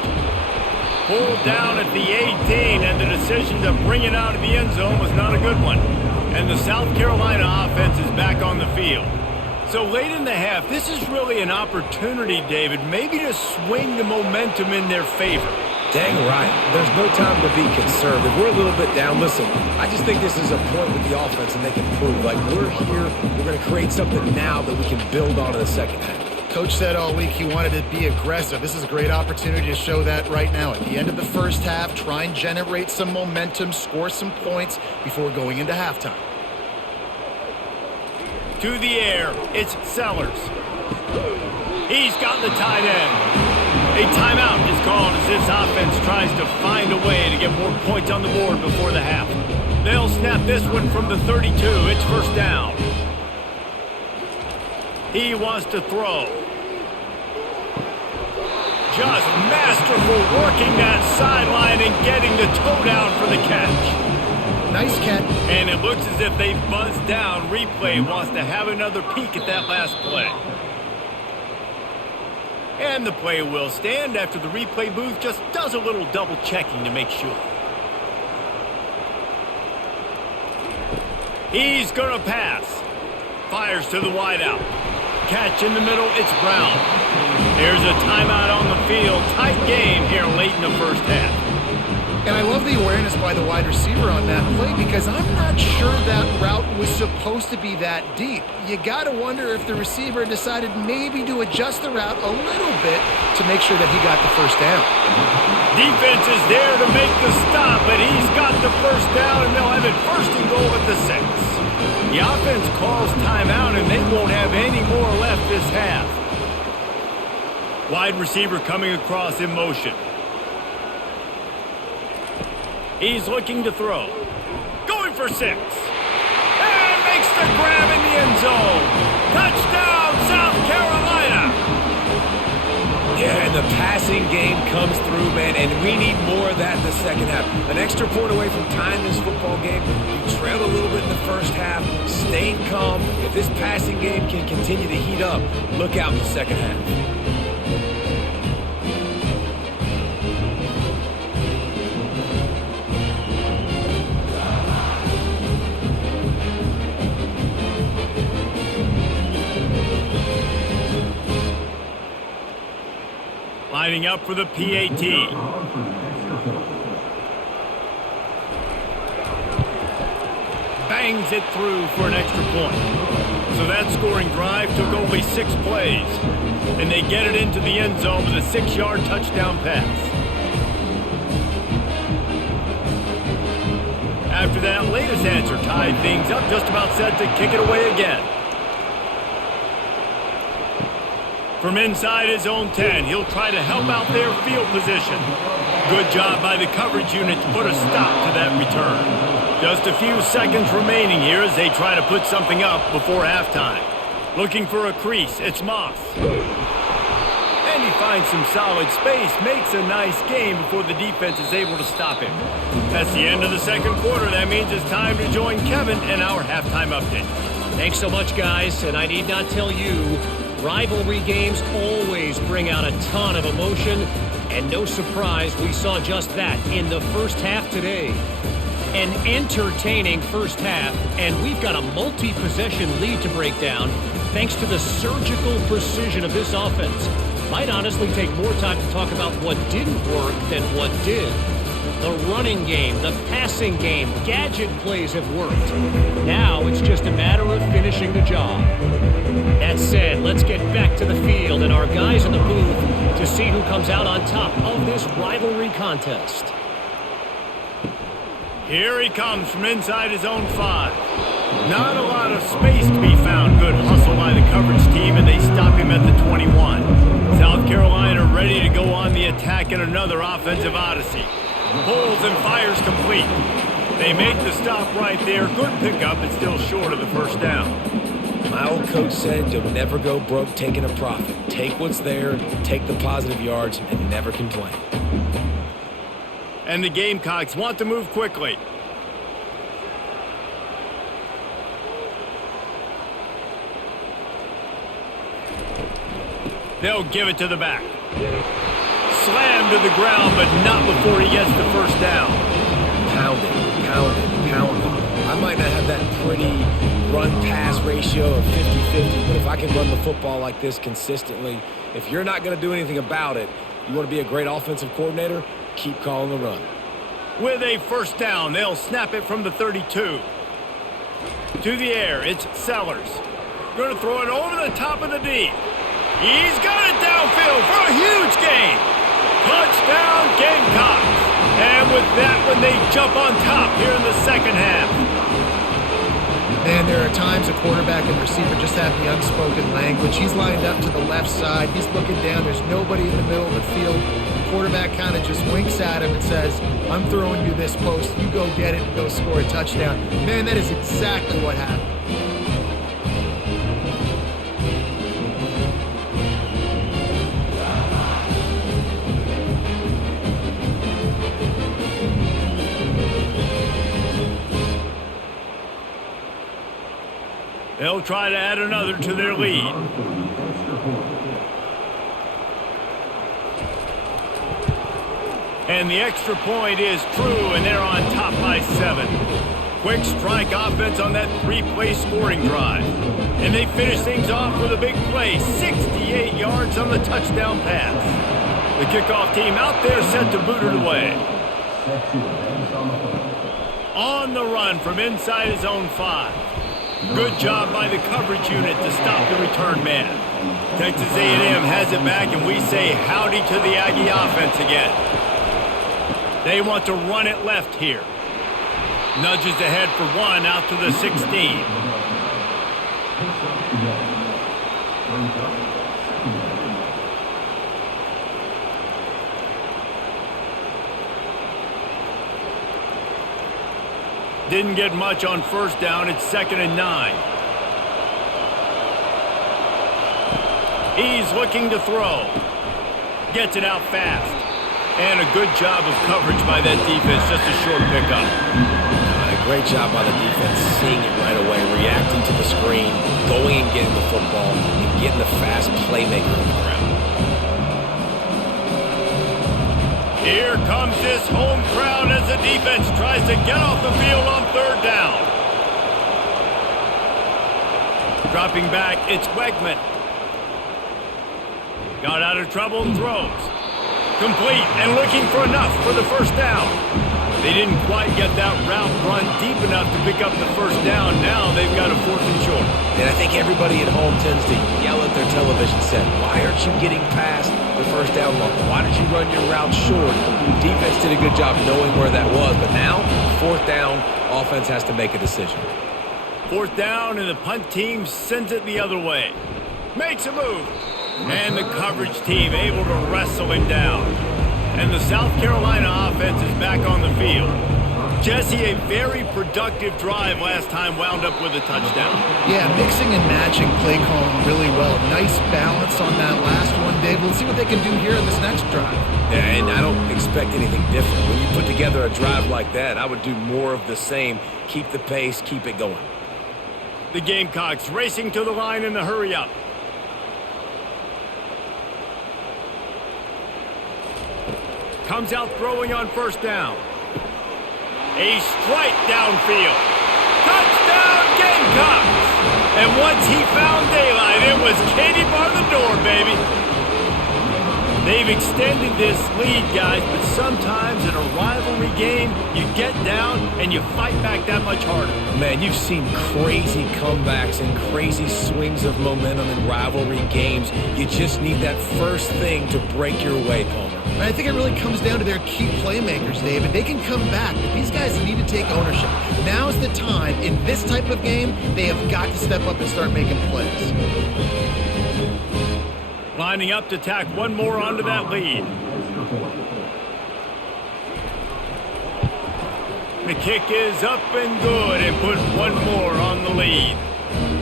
Pulled down at the 18, and the decision to bring it out of the end zone was not a good one. And the South Carolina offense is back on the field. So late in the half, this is really an opportunity, David, maybe to swing the momentum in their favor. Dang right. There's no time to be concerned. If we're a little bit down, listen, I just think this is a point with the offense and they can prove, like, we're here, we're going to create something now that we can build on in the second half. Coach said all week he wanted to be aggressive. This is a great opportunity to show that right now. At the end of the first half, try and generate some momentum, score some points before going into halftime. To the air, it's Sellers. He's got the tight end. A timeout is called as this offense tries to find a way to get more points on the board before the half. They'll snap this one from the 32. It's first down. He wants to throw. Just masterful working that sideline and getting the toe down for the catch. Nice catch. And it looks as if they've buzzed down. Replay wants to have another peek at that last play. And the play will stand after the replay booth just does a little double checking to make sure. He's going to pass. Fires to the wideout. Catch in the middle, it's Brown. There's a timeout on the field. Tight game here late in the first half. And I love the awareness by the wide receiver on that play because I'm not sure that route was supposed to be that deep. You got to wonder if the receiver decided maybe to adjust the route a little bit to make sure that he got the first down. Defense is there to make the stop, but he's got the first down, and they'll have it first and goal at the 6. The offense calls timeout, and they won't have any more left this half. Wide receiver coming across in motion. He's looking to throw. Going for 6. And makes the grab in the end zone. Touchdown, South Carolina. Yeah, and the passing game comes through, man, and we need more of that in the second half. An extra point away from tying this football game. We trailed a little bit in the first half, stayed calm. If this passing game can continue to heat up, look out in the second half. Lining up for the PAT. Bangs it through for an extra point. So that scoring drive took only 6 plays. And they get it into the end zone with a 6-yard touchdown pass. After that latest answer tied things up, just about set to kick it away again. From inside his own 10, he'll try to help out their field position. Good job by the coverage unit to put a stop to that return. Just a few seconds remaining here as they try to put something up before halftime. Looking for a crease, it's Moss. And he finds some solid space, makes a nice game before the defense is able to stop him. That's the end of the second quarter. That means it's time to join Kevin in our halftime update. Thanks so much, guys, and I need not tell you, rivalry games always bring out a ton of emotion, and no surprise, we saw just that in the first half today. An entertaining first half, and we've got a multi-possession lead to break down thanks to the surgical precision of this offense. Might honestly take more time to talk about what didn't work than what did. The running game, the passing game, gadget plays have worked. Now it's just a matter of finishing the job. That said, let's get back to the field and our guys in the booth to see who comes out on top of this rivalry contest. Here he comes from inside his own 5. Not a lot of space to be found. Good hustle by the coverage team, and they stop him at the 21. South Carolina ready to go on the another offensive odyssey. Pulls and fires complete. They make the stop right there. Good pickup, but still short of the first down. My old coach said you'll never go broke taking a profit. Take what's there, take the positive yards, and never complain. And the Gamecocks want to move quickly. They'll give it to the back. Slammed to the ground, but not before he gets the first down. Pounding, pounding, pounding. I might not have that pretty run-pass ratio of 50-50, but if I can run the football like this consistently, if you're not going to do anything about it, you want to be a great offensive coordinator, keep calling the run. With a first down, they'll snap it from the 32. To the air, it's Sellers. Going to throw it over the top of the D. He's got it downfield for a huge gain. Touchdown, Gamecocks. And with that one, they jump on top here in the second half. And there are times a quarterback and receiver just have the unspoken language. He's lined up to the left side. He's looking down. There's nobody in the middle of the field. The quarterback kind of just winks at him and says, I'm throwing you this post. You go get it and go score a touchdown. Man, that is exactly what happened. They'll try to add another to their lead. And the extra point is true, and they're on top by 7. Quick strike offense on that 3-play scoring drive. And they finish things off with a big play, 68 yards on the touchdown pass. The kickoff team out there set to boot it away. On the run from inside his own 5. Good job by the coverage unit to stop the return man. Texas A&M has it back, and we say howdy to the Aggie offense again. They want to run it left here. Nudges ahead for 1 out to the 16. Didn't get much on first down. It's 2nd and 9. He's looking to throw. Gets it out fast. And a good job of coverage by that defense. Just a short pickup. A great job by the defense, seeing it right away, reacting to the screen, going and getting the football, and getting the fast playmaker on the ground. Here comes this home crowd as the defense tries to get off the field on 3rd down. Dropping back, it's Wegman. Got out of trouble and throws. Complete and looking for enough for the first down. They didn't quite get that route run deep enough to pick up the first down. Now they've got a 4th and short. And I think everybody at home tends to yell at their television set, why aren't you getting past the first down line? Why did you run your route short? The defense did a good job knowing where that was, but now, 4th down, offense has to make a decision. 4th down, and the punt team sends it the other way. Makes a move. And the coverage team able to wrestle him down. And the South Carolina offense is back on the field. Jesse, a very productive drive last time, wound up with a touchdown. Yeah, mixing and matching play calling really well. Nice balance on that last one, Dave. Let's see what they can do here in this next drive. Yeah, and I don't expect anything different. When you put together a drive like that, I would do more of the same. Keep the pace, keep it going. The Gamecocks racing to the line in the hurry-up. Comes out throwing on first down. A strike downfield. Touchdown, Gamecocks! And once he found daylight, it was Katie bar the door, baby. They've extended this lead, guys, but sometimes in a rivalry game, you get down and you fight back that much harder. Man, you've seen crazy comebacks and crazy swings of momentum in rivalry games. You just need that first thing to break your way, Palmer. And I think it really comes down to their key playmakers, David. They can come back, but these guys need to take ownership. Now's the time. In this type of game, they have got to step up and start making plays. Lining up to tack one more onto that lead. The kick is up and good and put one more on the lead.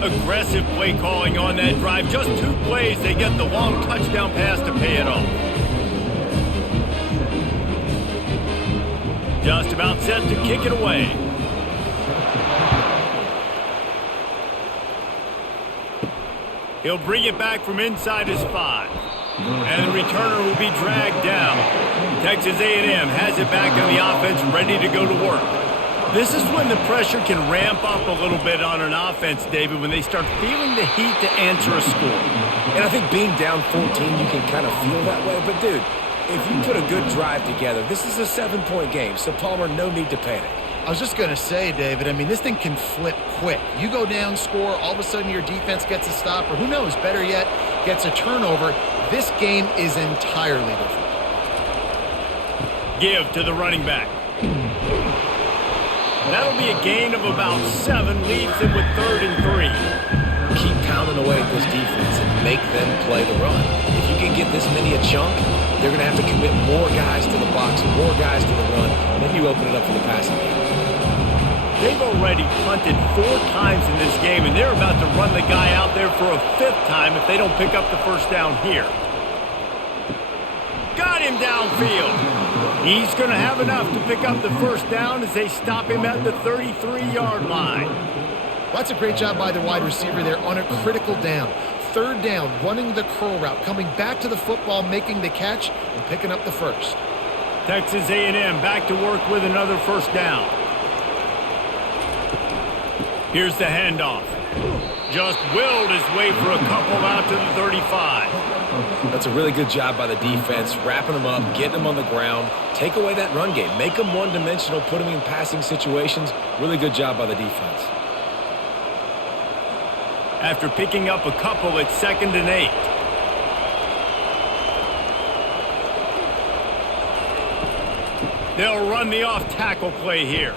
Aggressive play calling on that drive. Just 2 plays, they get the long touchdown pass to pay it off. Just about set to kick it away. He'll bring it back from inside his 5. And the returner will be dragged down. Texas A&M has it back on the offense, ready to go to work. This is when the pressure can ramp up a little bit on an offense, David, when they start feeling the heat to answer a score. And I think being down 14, you can kind of feel that way. But, dude, if you put a good drive together, this is a 7-point game. So, Palmer, no need to panic. I was just going to say, David, I mean, this thing can flip quick. You go down, score, all of a sudden your defense gets a stop, or who knows, better yet, gets a turnover. This game is entirely different. Give to the running back. That'll be a gain of about 7, leaves them with 3rd and 3. Keep pounding away at this defense and make them play the run. If you can get this many a chunk, they're going to have to commit more guys to the box, more guys to the run, and then you open it up for the passing game. They've already punted 4 times in this game, and they're about to run the guy out there for a 5th time if they don't pick up the first down here. Got him downfield. He's going to have enough to pick up the first down as they stop him at the 33-yard line. That's a great job by the wide receiver there on a critical down. 3rd down, running the curl route, coming back to the football, making the catch, and picking up the first. Texas A&M back to work with another first down. Here's the handoff. Just willed his way for a couple out to the 35. That's a really good job by the defense, wrapping them up, getting them on the ground. Take away that run game. Make them one-dimensional, put them in passing situations. Really good job by the defense. After picking up a couple, it's 2nd and 8. They'll run the off-tackle play here.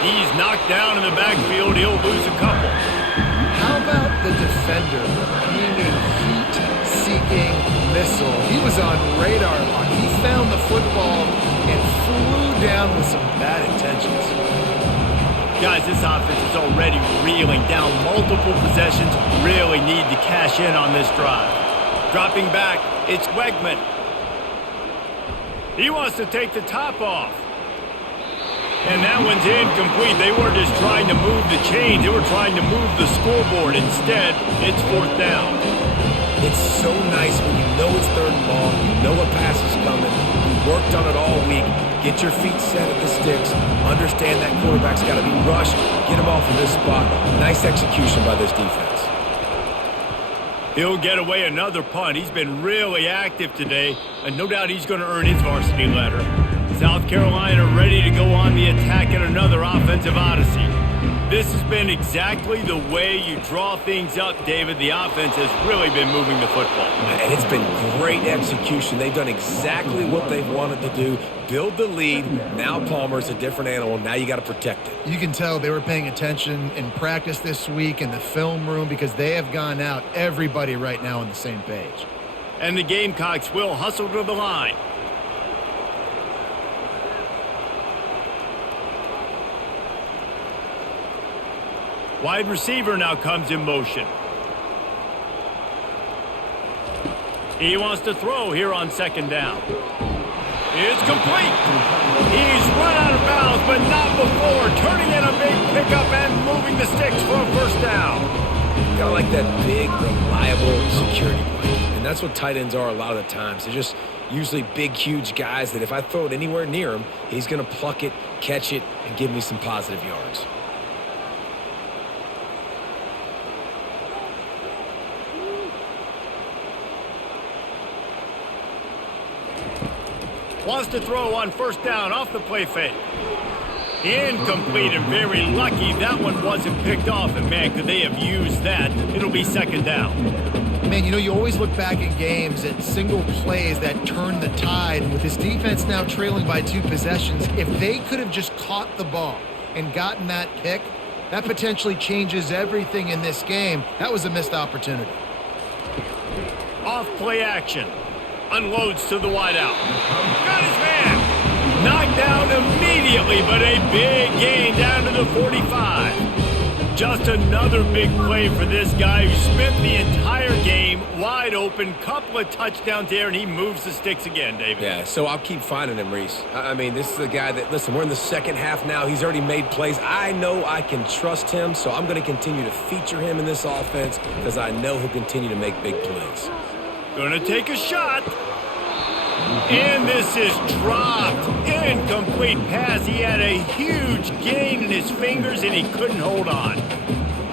He's knocked down in the backfield. He'll lose a couple. How about the defender being a heat-seeking missile? He was on radar lock. He found the football and flew down with some bad intentions. Guys, this offense is already reeling down multiple possessions. Really need to cash in on this drive. Dropping back, it's Wegman. He wants to take the top off. And that one's incomplete. They weren't just trying to move the chains. They were trying to move the scoreboard. Instead, it's 4th down. It's so nice when you know it's 3rd and long. You know a pass is coming. You worked on it all week. Get your feet set at the sticks. Understand that quarterback's got to be rushed. Get him off of this spot. Nice execution by this defense. He'll get away another punt. He's been really active today, and no doubt he's going to earn his varsity letter. South Carolina ready to go on the attack in another offensive odyssey. This has been exactly the way you draw things up, David. The offense has really been moving the football. And it's been great execution. They've done exactly what they've wanted to do. Build the lead. Now Palmer's a different animal. Now you got to protect it. You can tell they were paying attention in practice this week in the film room because they have gone out, everybody right now on the same page. And the Gamecocks will hustle to the line. Wide receiver now comes in motion. He wants to throw here on 2nd down. It's complete. He's run out of bounds, but not before. Turning in a big pickup and moving the sticks for a first down. Kind of like that big, reliable security blanket. And that's what tight ends are a lot of the times. They're just usually big, huge guys that if I throw it anywhere near him, he's going to pluck it, catch it, and give me some positive yards. Wants to throw on 1st down off the play fake. Incomplete and very lucky that one wasn't picked off. And, man, could they have used that? It'll be 2nd down. Man, you know, you always look back in games at single plays that turn the tide. And with this defense now trailing by 2 possessions, if they could have just caught the ball and gotten that pick, that potentially changes everything in this game. That was a missed opportunity. Off play action. Unloads to the wideout. Got his man. Knocked down immediately, but a big gain down to the 45. Just another big play for this guy who spent the entire game wide open. Couple of touchdowns there, and he moves the sticks again, David. Yeah, so I'll keep finding him, Reese. I mean, this is a guy that, listen, we're in the second half now. He's already made plays. I know I can trust him, so I'm going to continue to feature him in this offense because I know he'll continue to make big plays. Going to take a shot. And this is dropped. Incomplete pass. He had a huge gain in his fingers, and he couldn't hold on.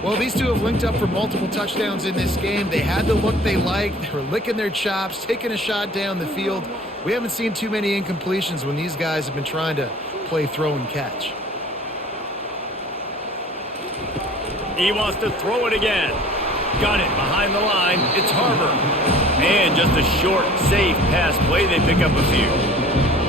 Well, these two have linked up for multiple touchdowns in this game. They had the look they liked. They were licking their chops, taking a shot down the field. We haven't seen too many incompletions when these guys have been trying to play throw and catch. He wants to throw it again. Got it behind the line. It's Harbor. And just a short, safe pass play. They pick up a few.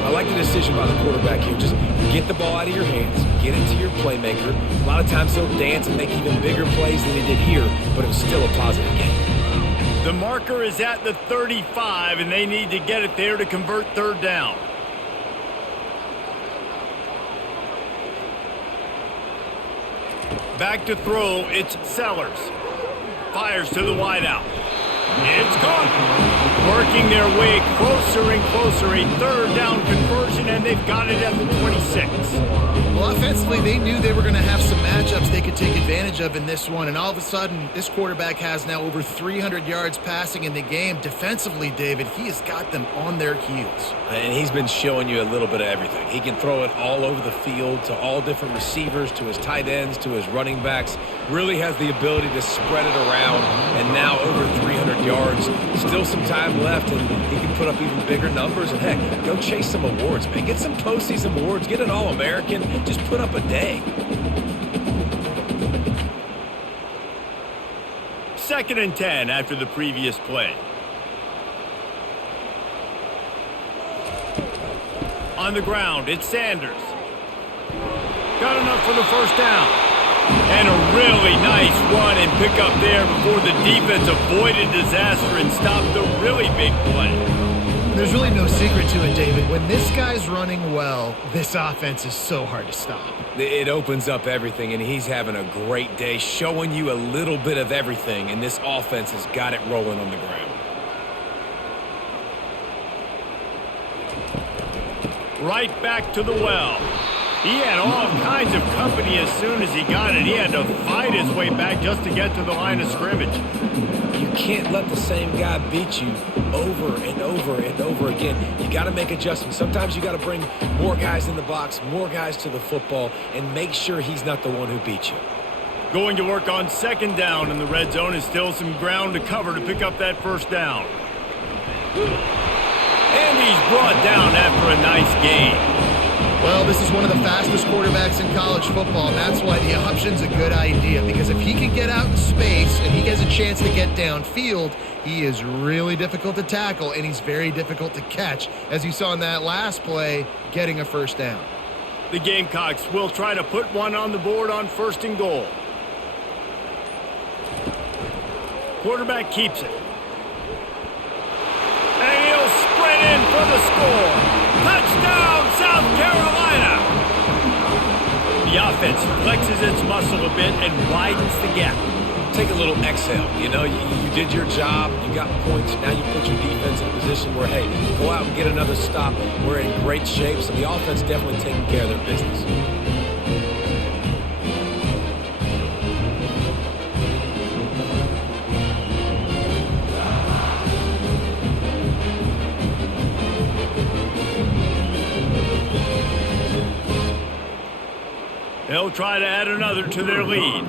I like the decision by the quarterback here. Just get the ball out of your hands, get it to your playmaker. A lot of times he'll dance and make even bigger plays than he did here, but it was still a positive game. The marker is at the 35, and they need to get it there to convert third down. Back to throw, it's Sellers. Fires to the wideout. It's caught. Working their way closer and closer. A third down conversion, and they've got it at the 26. Well, offensively, they knew they were going to have some matchups they could take advantage of in this one, and all of a sudden, this quarterback has now over 300 yards passing in the game. Defensively, David, he has got them on their heels. And he's been showing you a little bit of everything. He can throw it all over the field to all different receivers, to his tight ends, to his running backs. Really has the ability to spread it around, and now over 300 yards. Still some time left, and he can put up even bigger numbers. And heck, go chase some awards, man. Get some postseason awards. Get an All-American. Just put up a day. 2nd and 10 after the previous play. On the ground, it's Sanders. Got enough for the first down. And a really nice run and pick up there before the defense avoided disaster and stopped the really big play. There's really no secret to it, David. When this guy's running well, this offense is so hard to stop. It opens up everything, and he's having a great day, showing you a little bit of everything, and this offense has got it rolling on the ground. Right back to the well. He had all kinds of company as soon as he got it. He had to fight his way back just to get to the line of scrimmage. You can't let the same guy beat you over and over and over again. You got to make adjustments. Sometimes you got to bring more guys in the box, more guys to the football, and make sure he's not the one who beat you. Going to work on 2nd down in the red zone is still some ground to cover to pick up that first down. And he's brought down after a nice gain. Well, this is one of the fastest quarterbacks in college football, and that's why the option's a good idea, because if he can get out in space and he gets a chance to get downfield, he is really difficult to tackle, and he's very difficult to catch, as you saw in that last play, getting a first down. The Gamecocks will try to put one on the board on 1st and goal. Quarterback keeps it. And he'll sprint in for the score. Touchdown, South Carolina! The offense flexes its muscle a bit and widens the gap. Take a little exhale. You know, you did your job. You got points. Now you put your defense in a position where, hey, go out and get another stop. We're in great shape, so the offense definitely taking care of their business. They'll try to add another to their lead.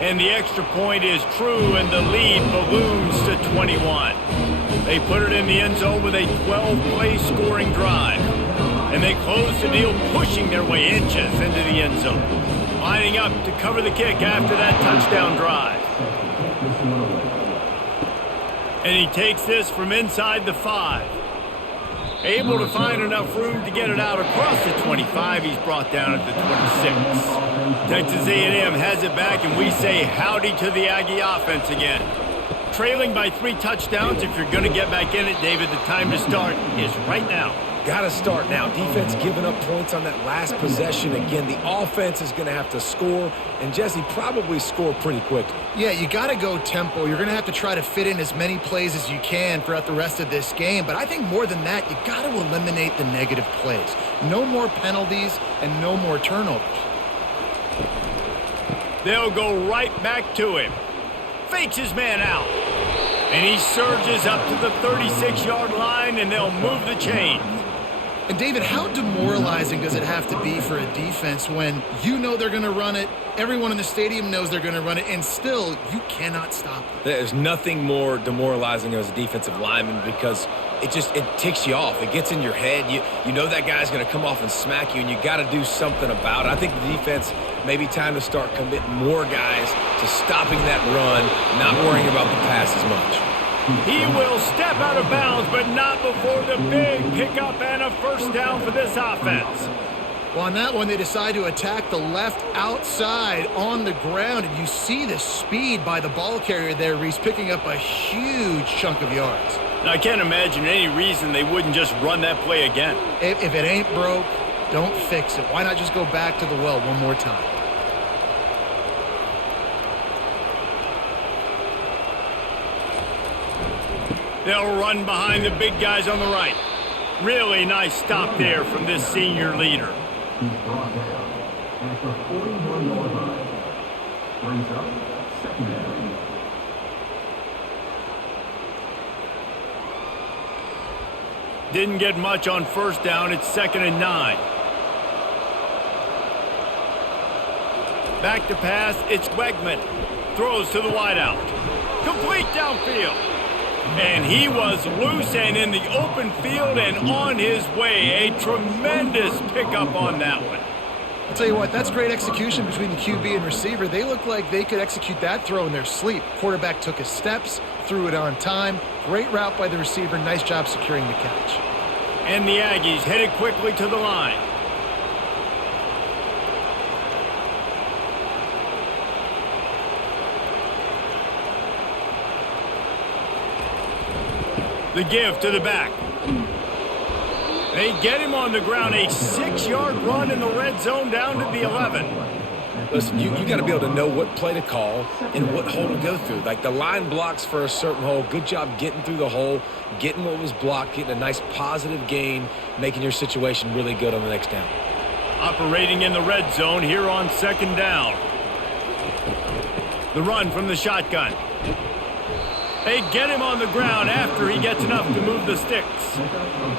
And the extra point is true, and the lead balloons to 21. They put it in the end zone with a 12-play scoring drive. And they close the deal, pushing their way inches into the end zone. Lining up to cover the kick after that touchdown drive. And he takes this from inside the 5. Able to find enough room to get it out across the 25. He's brought down at the 26. Texas A&M has it back, and we say howdy to the Aggie offense again. trailing by 3 touchdowns. If you're going to get back in it, David, the time to start is right now. Got to start now. Defense giving up points on that last possession. Again, the offense is going to have to score, and Jesse probably score pretty quickly. Yeah, you got to go tempo. You're going to have to try to fit in as many plays as you can throughout the rest of this game. But I think more than that, you got to eliminate the negative plays. No more penalties and no more turnovers. They'll go right back to him. Fakes his man out. And he surges up to the 36-yard line, and they'll move the chain. And, David, how demoralizing does it have to be for a defense when you know they're going to run it, everyone in the stadium knows they're going to run it, and still you cannot stop it? There's nothing more demoralizing as a defensive lineman because it ticks you off. It gets in your head. You know that guy's going to come off and smack you, and you got to do something about it. I think the defense maybe time to start committing more guys to stopping that run, not worrying about the pass as much. He will step out of bounds, but not before the big pickup and a first down for this offense. Well, on that one, they decide to attack the left outside on the ground, and you see the speed by the ball carrier there, Reese, picking up a huge chunk of yards. Now, I can't imagine any reason they wouldn't just run that play again. If it ain't broke, don't fix it. Why not just go back to the well one more time? They'll run behind the big guys on the right. Really nice stop there from this senior leader. He's brought down at the 41-yard line. Brings up second down. Didn't get much on first down. It's 2nd and 9. Back to pass. It's Wegman. Throws to the wideout. Complete downfield. And he was loose and in the open field and on his way. A tremendous pickup on that one. I'll tell you what, that's great execution between the QB and receiver. They look like they could execute that throw in their sleep. Quarterback took his steps, threw it on time. Great route by the receiver. Nice job securing the catch. And the Aggies headed quickly to the line. The give to the back. They get him on the ground. A 6-yard run in the red zone down to the 11. Listen, you got to be able to know what play to call and what hole to go through. Like the line blocks for a certain hole. Good job getting through the hole, getting what was blocked, getting a nice positive gain, making your situation really good on the next down. Operating in the red zone here on 2nd down. The run from the shotgun. They get him on the ground after he gets enough to move the sticks.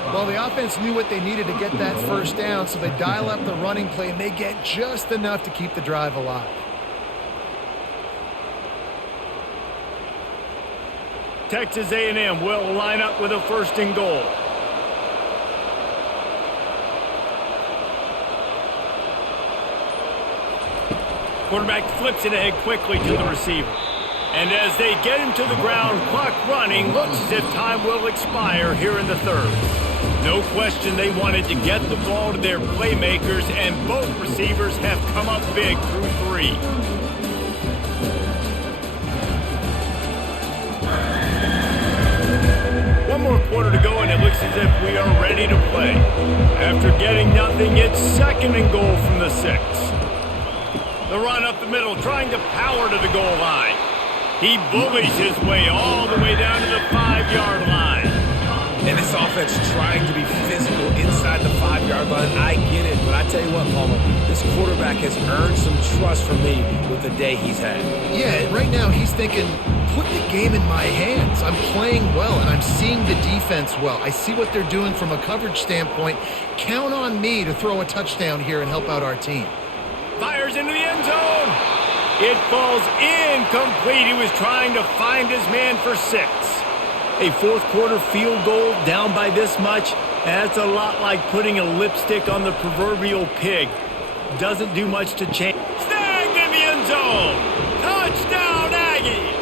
Well, the offense knew what they needed to get that first down, so they dial up the running play, and they get just enough to keep the drive alive. Texas A&M will line up with a 1st and goal. Quarterback flips it ahead quickly to the receiver. And as they get him to the ground, clock running, looks as if time will expire here in the 3rd. No question they wanted to get the ball to their playmakers, and both receivers have come up big through 3. One more quarter to go, and it looks as if we are ready to play. After getting nothing, it's 2nd and goal from the 6. The run up the middle, trying to power to the goal line. He bullies his way all the way down to the 5-yard line. And this offense trying to be physical inside the 5-yard line. I get it, but I tell you what, Palmer, this quarterback has earned some trust from me with the day he's had. Yeah, right now he's thinking, put the game in my hands. I'm playing well, and I'm seeing the defense well. I see what they're doing from a coverage standpoint. Count on me to throw a touchdown here and help out our team. Fires into the end zone. It falls incomplete. He was trying to find his man for 6. A 4th quarter field goal down by this much. That's a lot like putting a lipstick on the proverbial pig. Doesn't do much to change. Snagged in the end zone. Touchdown, Aggies.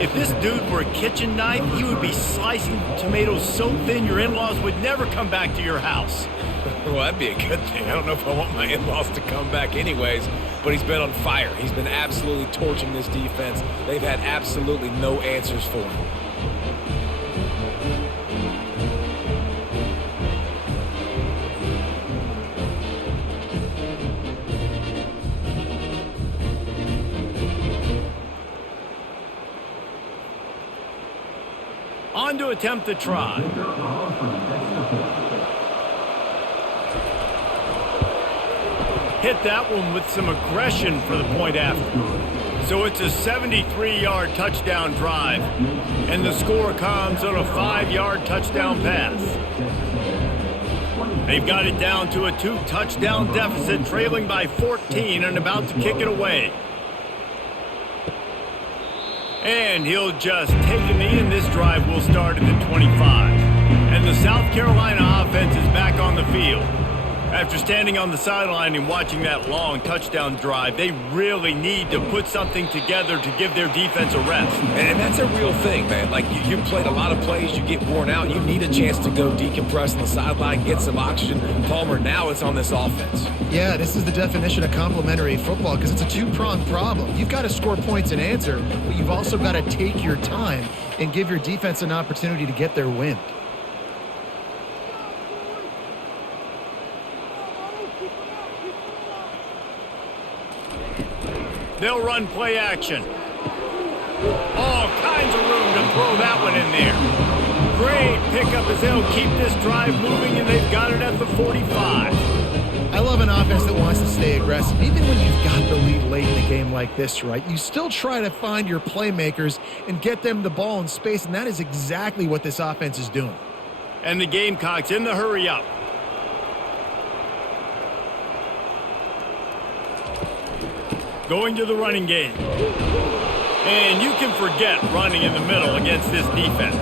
If this dude were a kitchen knife, he would be slicing tomatoes so thin your in-laws would never come back to your house. Well, that'd be a good thing. I don't know if I want my in-laws to come back anyways, but he's been on fire. He's been absolutely torching this defense. They've had absolutely no answers for him. On to attempt the try. Hit that one with some aggression for the point after. So it's a 73-yard touchdown drive, and the score comes on a 5-yard touchdown pass. They've got it down to a 2-touchdown deficit, trailing by 14 and about to kick it away. And he'll just take a knee, and this drive will start at the 25. And the South Carolina offense is back on the field. After standing on the sideline and watching that long touchdown drive, they really need to put something together to give their defense a rest. And that's a real thing, man. Like, you played a lot of plays, you get worn out, you need a chance to go decompress on the sideline, get some oxygen. Palmer, now it's on this offense. Yeah, this is the definition of complementary football because it's a two-pronged problem. You've got to score points and answer, but you've also got to take your time and give your defense an opportunity to get their wind. They'll run play action. All kinds of room to throw that one in there. Great pickup as they'll keep this drive moving, and they've got it at the 45. I love an offense that wants to stay aggressive. Even when you've got the lead late in a game like this, right, you still try to find your playmakers and get them the ball in space, and that is exactly what this offense is doing. And the Gamecocks in the hurry up. Going to the running game. And you can forget running in the middle against this defense.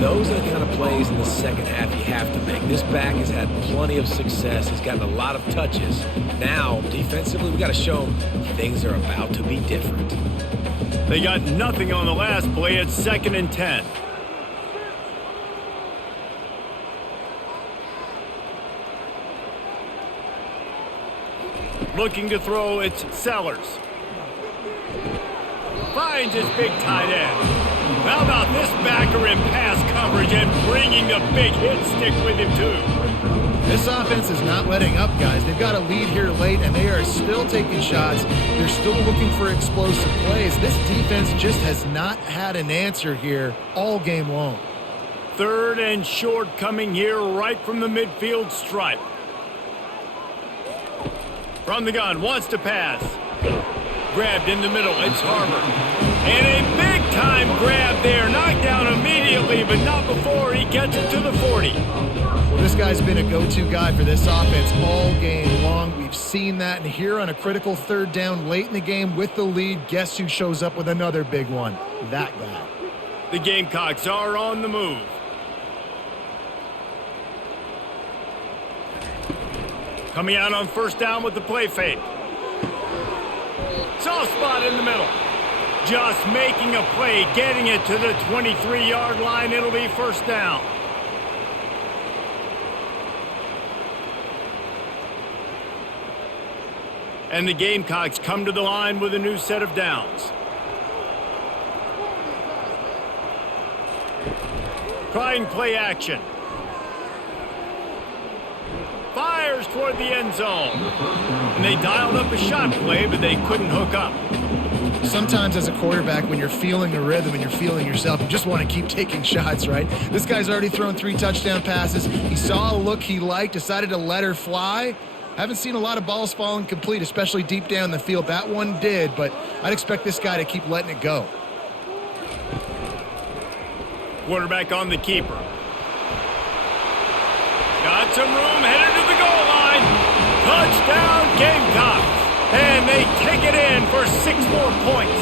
Those are the kind of plays in the second half you have to make. This back has had plenty of success. He's gotten a lot of touches. Now, defensively, we got to show him things are about to be different. They got nothing on the last play. It's 2nd and 10. Looking to throw, it's Sellers. Finds his big tight end. How about this backer in pass coverage and bringing the big hit stick with him too? This offense is not letting up, guys. They've got a lead here late, and they are still taking shots. They're still looking for explosive plays. This defense just has not had an answer here all game long. 3rd and short coming here right from the midfield stripe. From the gun, wants to pass. Grabbed in the middle, it's Harper. And a big-time grab there. Knocked down immediately, but not before he gets it to the 40. Well, this guy's been a go-to guy for this offense all game long. We've seen that, and here on a critical 3rd down late in the game with the lead, guess who shows up with another big one? That guy. The Gamecocks are on the move. Coming out on 1st down with the play fake. Soft spot in the middle. Just making a play, getting it to the 23-yard line. It'll be 1st down. And the Gamecocks come to the line with a new set of downs. Trying play action. Fires toward the end zone. And they dialed up a shot play, but they couldn't hook up. Sometimes as a quarterback, when you're feeling the rhythm and you're feeling yourself, you just want to keep taking shots, right? This guy's already thrown 3 touchdown passes. He saw a look he liked, decided to let her fly. Haven't seen a lot of balls falling complete, especially deep down the field. That one did, but I'd expect this guy to keep letting it go. Quarterback on the keeper. Got some room, headed to the goal line. Touchdown Gamecocks. And they take it in for 6 more points.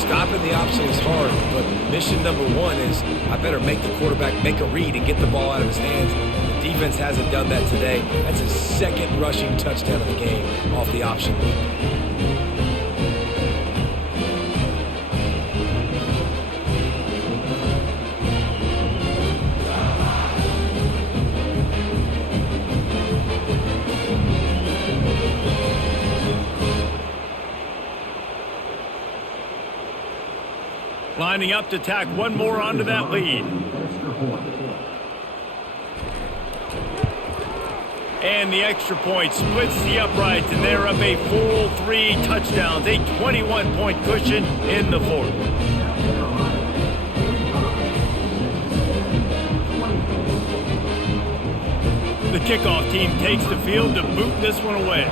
Stopping the option is hard, but mission number 1 is I better make the quarterback make a read and get the ball out of his hands. The defense hasn't done that today. That's his 2nd rushing touchdown of the game off the option. Lining up to tack one more onto that lead. And the extra point splits the uprights, and they're up a full 3 touchdowns, a 21-point cushion in the fourth. The kickoff team takes the field to boot this one away.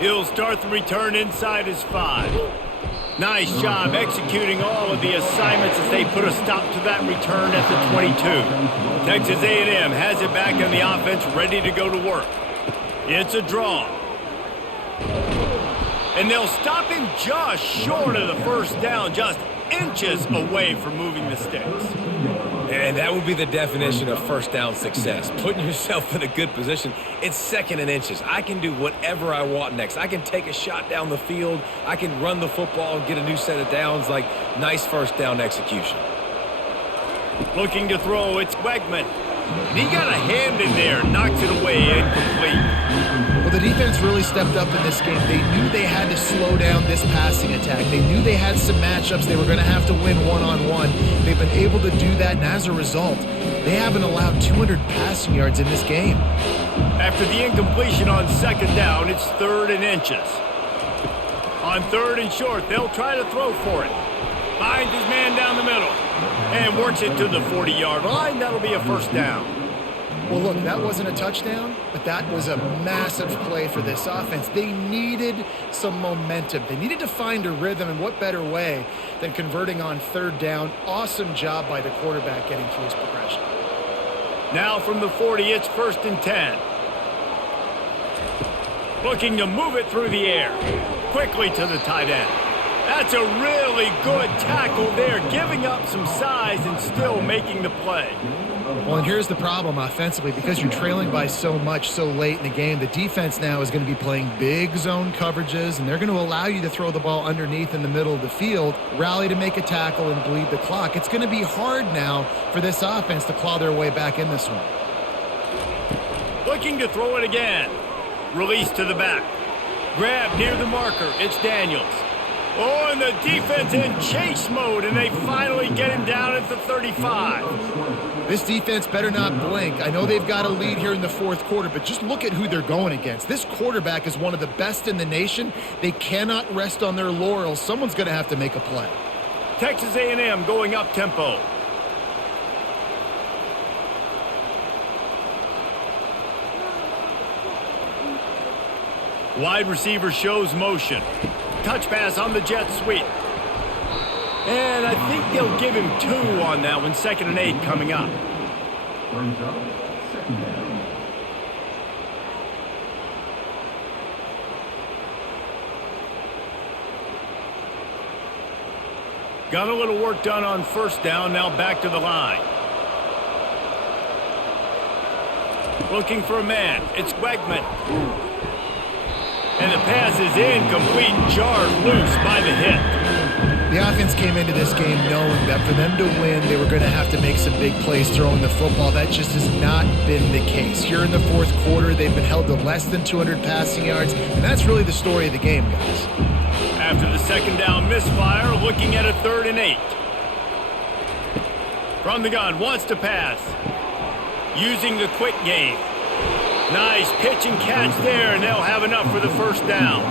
He'll start the return inside his 5. Nice job executing all of the assignments as they put a stop to that return at the 22. Texas A&M has it back on the offense, ready to go to work. It's a draw. And they'll stop him just short of the first down, just inches away from moving the sticks. And that would be the definition of first down success. Putting yourself in a good position. It's 2nd and inches. I can do whatever I want next. I can take a shot down the field. I can run the football and get a new set of downs. Like, nice first down execution. Looking to throw, it's Wegman. And he got a hand in there, knocks it away, incomplete. Well, the defense really stepped up in this game. They knew they had to slow down this passing attack. They knew they had some matchups they were going to have to win one-on-one. They've been able to do that, and as a result, they haven't allowed 200 passing yards in this game. After the incompletion on 2nd down, it's 3rd and inches. On 3rd and short, they'll try to throw for it. Finds his man down the middle and works it to the 40-yard line. That'll be a first down. Well, look, that wasn't a touchdown, but that was a massive play for this offense. They needed some momentum. They needed to find a rhythm, and what better way than converting on 3rd down. Awesome job by the quarterback getting through his progression. Now from the 40, it's 1st and 10. Looking to move it through the air. Quickly to the tight end. That's a really good tackle there, giving up some size and still making the play. Well, and here's the problem offensively. Because you're trailing by so much so late in the game, the defense now is going to be playing big zone coverages, and they're going to allow you to throw the ball underneath in the middle of the field, rally to make a tackle, and bleed the clock. It's going to be hard now for this offense to claw their way back in this one. Looking to throw it again. Release to the back. Grab near the marker. It's Daniels. Oh, and the defense in chase mode, and they finally get him down at the 35. This defense better not blink. I know they've got a lead here in the 4th quarter, but just look at who they're going against. This quarterback is one of the best in the nation. They cannot rest on their laurels. Someone's going to have to make a play. Texas A&M going up tempo. Wide receiver shows motion. Touch pass on the jet sweep. And I think they'll give him 2 on that one. 2nd and 8 coming up. Brings up 2nd down. Got a little work done on 1st down. Now back to the line. Looking for a man. It's Wegman. And the pass is incomplete, jarred loose by the hit. The offense came into this game knowing that for them to win, they were going to have to make some big plays throwing the football. That just has not been the case. Here in the 4th quarter, they've been held to less than 200 passing yards, and that's really the story of the game, guys. After the 2nd down misfire, looking at a 3rd and 8. From the gun, wants to pass. Using the quick game. Nice pitch and catch there, and they'll have enough for the first down.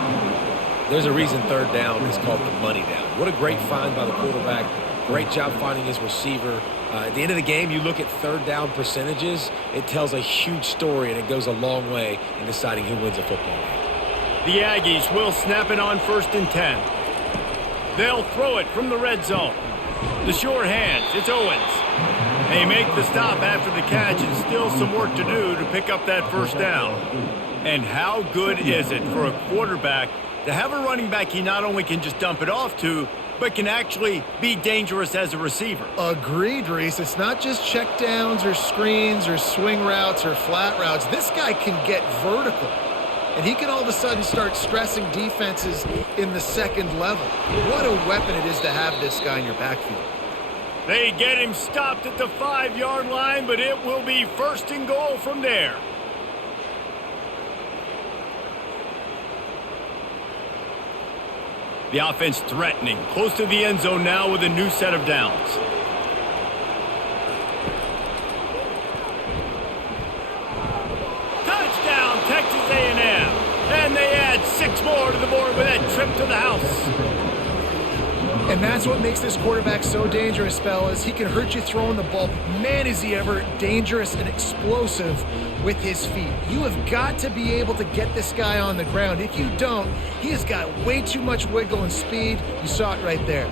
There's a reason 3rd down is called the money down. What a great find by the quarterback. Great job finding his receiver. At the end of the game, you look at 3rd down percentages. It tells a huge story, and it goes a long way in deciding who wins a football game. The Aggies will snap it on 1st and 10. They'll throw it from the red zone. The sure hands, it's Owens. They make the stop after the catch, and still some work to do to pick up that first down. And how good is it for a quarterback to have a running back he not only can just dump it off to, but can actually be dangerous as a receiver? Agreed, Reese. It's not just checkdowns or screens or swing routes or flat routes. This guy can get vertical, and he can all of a sudden start stressing defenses in the 2nd level. What a weapon it is to have this guy in your backfield. They get him stopped at the 5-yard line, but it will be 1st and goal from there. The offense threatening, close to the end zone now with a new set of downs. Touchdown, Texas A&M. And they add 6 more to the board with that trip to the house. And that's what makes this quarterback so dangerous, fellas. He can hurt you throwing the ball. Man, is he ever dangerous and explosive with his feet. You have got to be able to get this guy on the ground. If you don't, he has got way too much wiggle and speed. You saw it right there.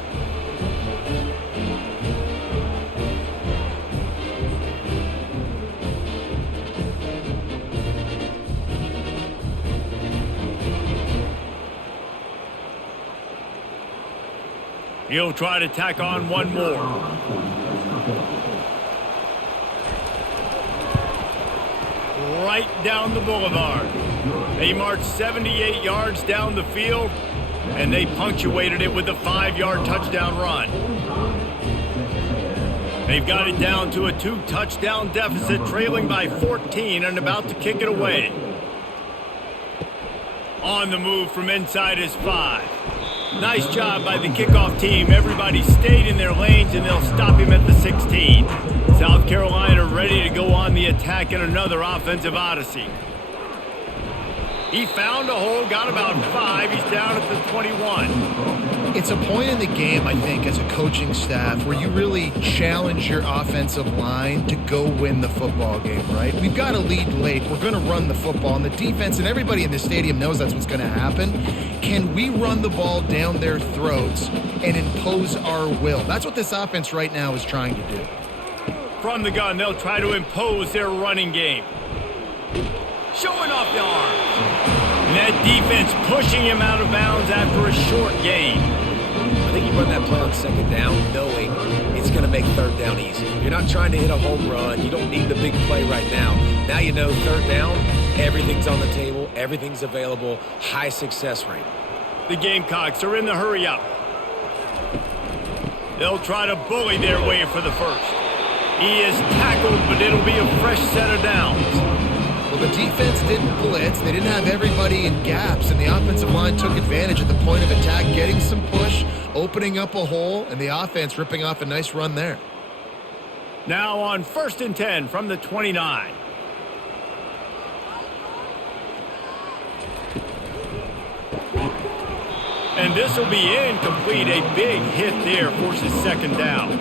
He'll try to tack on one more. Right down the boulevard. They marched 78 yards down the field, and they punctuated it with a 5-yard touchdown run. They've got it down to a 2-touchdown deficit, trailing by 14 and about to kick it away. On the move from inside his 5. Nice job by the kickoff team. Everybody stayed in their lanes, and they'll stop him at the 16. South Carolina ready to go on the attack in another offensive odyssey. He found a hole, got about 5. He's down at the 21. It's a point in the game, I think, as a coaching staff where you really challenge your offensive line to go win the football game, right? We've got a lead late. We're going to run the football. And the defense and everybody in the stadium knows that's what's going to happen. Can we run the ball down their throats and impose our will? That's what this offense right now is trying to do. From the gun, they'll try to impose their running game. Showing off the arms. And that defense pushing him out of bounds after a short gain. I think you run that play on second down knowing it's going to make third down easy. You're not trying to hit a home run. You don't need the big play right now. Now you know third down, everything's on the table, everything's available, high success rate. The Gamecocks are in the hurry up. They'll try to bully their way for the first. He is tackled, but it'll be a fresh set of downs. Well, the defense didn't blitz. They didn't have everybody in gaps, and the offensive line took advantage at the point of attack, getting some push, opening up a hole, and the offense ripping off a nice run there. Now on 1st and 10 from the 29. And this will be incomplete. A big hit there forces second down.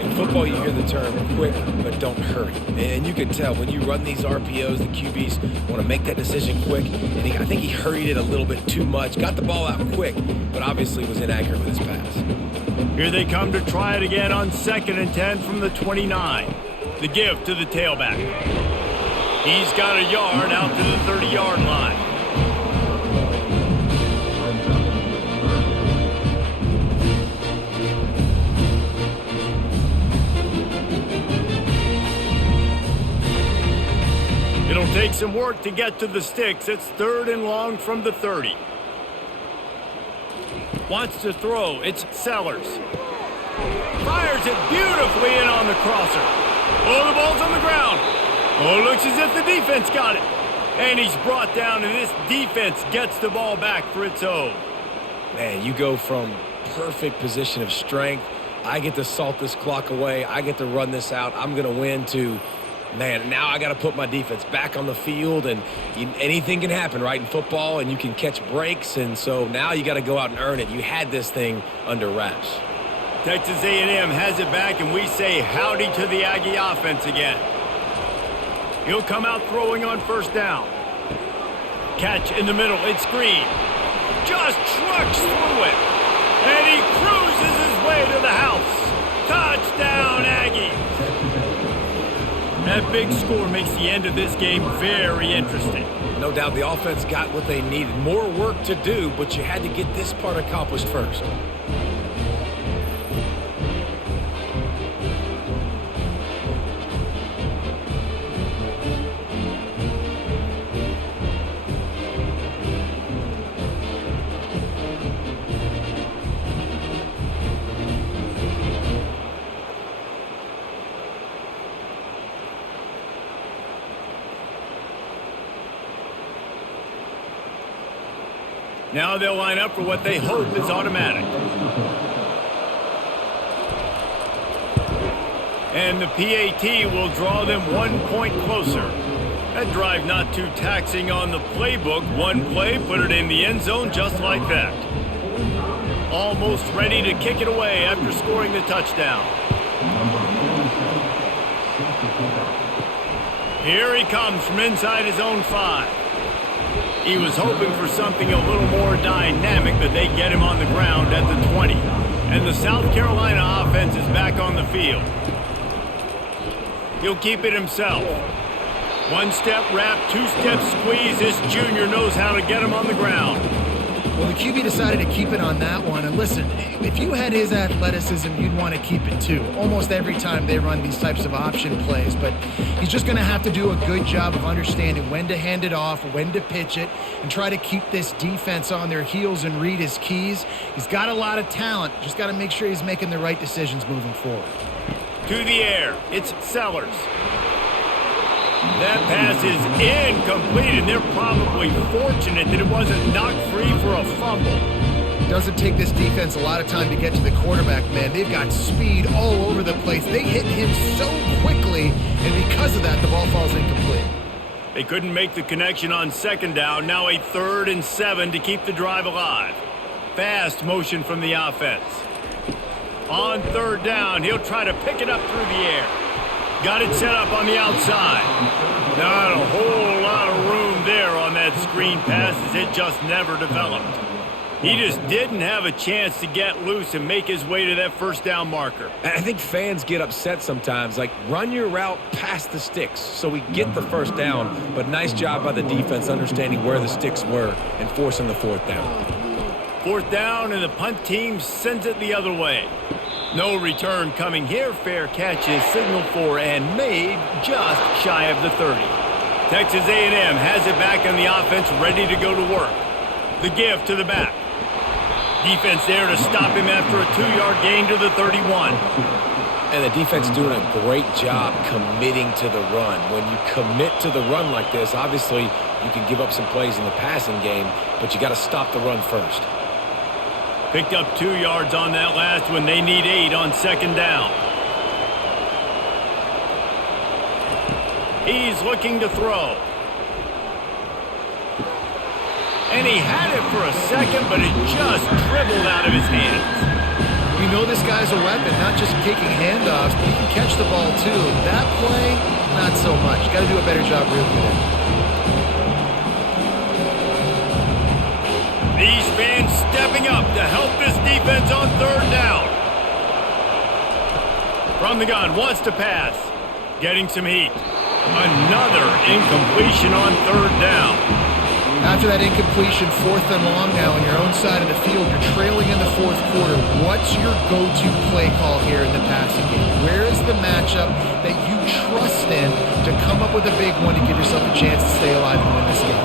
In football, you hear the term quick, but don't hurry. And you can tell when you run these RPOs, the QBs want to make that decision quick. And I think he hurried it a little bit too much. Got the ball out quick, but obviously was inaccurate with his pass. Here they come to try it again on 2nd and 10 from the 29. The give to the tailback. He's got a yard out to the 30-yard line. It'll take some work to get to the sticks. It's 3rd and long from the 30. Wants to throw. It's Sellers. Fires it beautifully in on the crosser. Oh, the ball's on the ground. Oh, looks as if the defense got it. And he's brought down, and this defense gets the ball back for its own. Man, you go from perfect position of strength. I get to salt this clock away. I get to run this out. I'm going to win to... Man, now I got to put my defense back on the field, and anything can happen, right, in football, and you can catch breaks, and so now you got to go out and earn it. You had this thing under wraps. Texas A&M has it back, and we say howdy to the Aggie offense again. He'll come out throwing on 1st down. Catch in the middle. It's Green. Just trucks through it, and he cruises his way to the house. Touchdown, Aggies. That big score makes the end of this game very interesting. No doubt the offense got what they needed. More work to do, but you had to get this part accomplished first. Now they'll line up for what they hope is automatic. And the PAT will draw them 1 point closer. That drive not too taxing on the playbook. One play, put it in the end zone just like that. Almost ready to kick it away after scoring the touchdown. Here he comes from inside his own 5. He was hoping for something a little more dynamic, that they get him on the ground at the 20. And the South Carolina offense is back on the field. He'll keep it himself. 1-step wrap, 2-step squeeze. This junior knows how to get him on the ground. Well, the QB decided to keep it on that one. And listen, if you had his athleticism, you'd want to keep it too. Almost every time they run these types of option plays. But he's just going to have to do a good job of understanding when to hand it off, when to pitch it, and try to keep this defense on their heels and read his keys. He's got a lot of talent. Just got to make sure he's making the right decisions moving forward. To the air, it's Sellers. That pass is incomplete, and they're probably fortunate that it wasn't knocked free for a fumble. Doesn't take this defense a lot of time to get to the quarterback, man. They've got speed all over the place. They hit him so quickly, and because of that, the ball falls incomplete. They couldn't make the connection on 2nd down. Now a 3rd and 7 to keep the drive alive. Fast motion from the offense. On 3rd down, he'll try to pick it up through the air. Got it set up on the outside. Not a whole lot of room there on that screen pass, as it just never developed. He just didn't have a chance to get loose and make his way to that 1st down marker. I think fans get upset sometimes, like run your route past the sticks so we get the 1st down, but nice job by the defense understanding where the sticks were and forcing the 4th down. 4th down, and the punt team sends it the other way. No return coming here. Fair catch is signaled for and made just shy of the 30. Texas A&M has it back on the offense, ready to go to work. The give to the back. Defense there to stop him after a 2-yard gain to the 31. And the defense doing a great job committing to the run. When you commit to the run like this, obviously you can give up some plays in the passing game, but you got to stop the run first. Picked up 2 yards on that last one. They need 8 on 2nd down. He's looking to throw. And he had it for a second, but it just dribbled out of his hands. You know this guy's a weapon, not just kicking handoffs. He can catch the ball too. That play, not so much. Got to do a better job reeling it in. These fans stepping up to help this defense on 3rd down. From the gun, wants to pass. Getting some heat. Another incompletion on 3rd down. After that incompletion, 4th and long now on your own side of the field, you're trailing in the 4th quarter. What's your go-to play call here in the passing game? Where is the matchup that you trust in to come up with a big one to give yourself a chance to stay alive and win this game?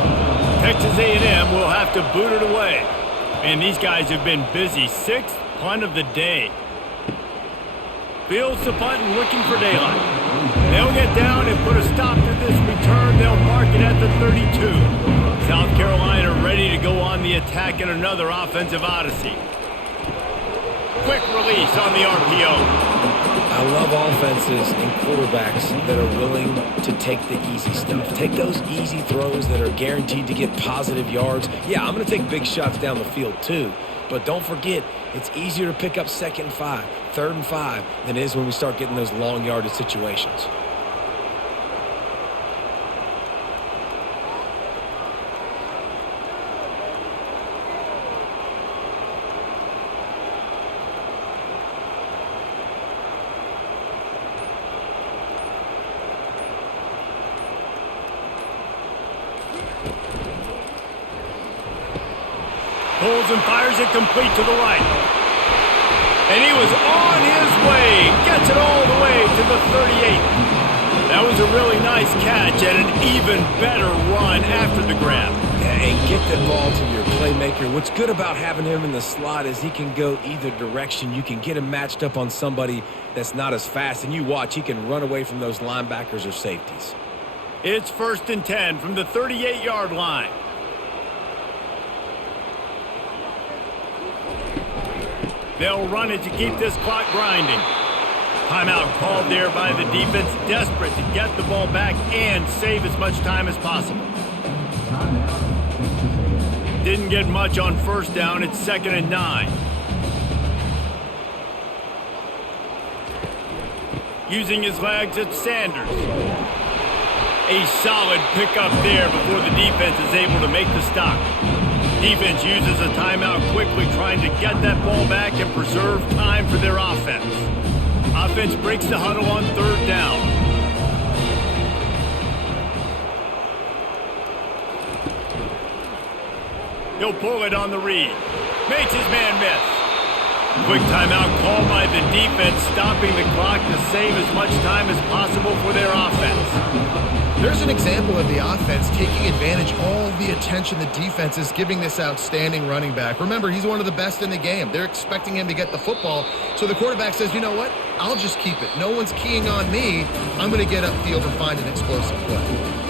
Texas A&M will have to boot it away. And these guys have been busy. 6th punt of the day. Fields the punt and looking for daylight. They'll get down and put a stop to this return. They'll mark it at the 32. South Carolina ready to go on the attack in another offensive odyssey. Quick release on the RPO. I love offenses and quarterbacks that are willing to take the easy stuff. Take those easy throws that are guaranteed to get positive yards. Yeah, I'm going to take big shots down the field too. But don't forget, it's easier to pick up 2nd and 5, 3rd and 5 than it is when we start getting those long yardage situations. Pulls and fires it complete to the right. And he was on his way. Gets it all the way to the 38. That was a really nice catch and an even better run after the grab. Yeah, and get the ball to your playmaker. What's good about having him in the slot is he can go either direction. You can get him matched up on somebody that's not as fast, and you watch, he can run away from those linebackers or safeties. It's 1st and 10 from the 38-yard line. They'll run it to keep this clock grinding. Timeout called there by the defense, desperate to get the ball back and save as much time as possible. Didn't get much on first down. It's 2nd and 9. Using his legs, it's Sanders. A solid pickup there before the defense is able to make the stop. Defense uses a timeout quickly, trying to get that ball back and preserve time for their offense. Offense breaks the huddle on 3rd down. He'll pull it on the read. Makes his man miss. Quick timeout called by the defense, stopping the clock to save as much time as possible for their offense. There's an example of the offense taking advantage of all the attention the defense is giving this outstanding running back. Remember, he's one of the best in the game. They're expecting him to get the football, so the quarterback says, you know what? I'll just keep it. No one's keying on me. I'm going to get upfield and find an explosive play.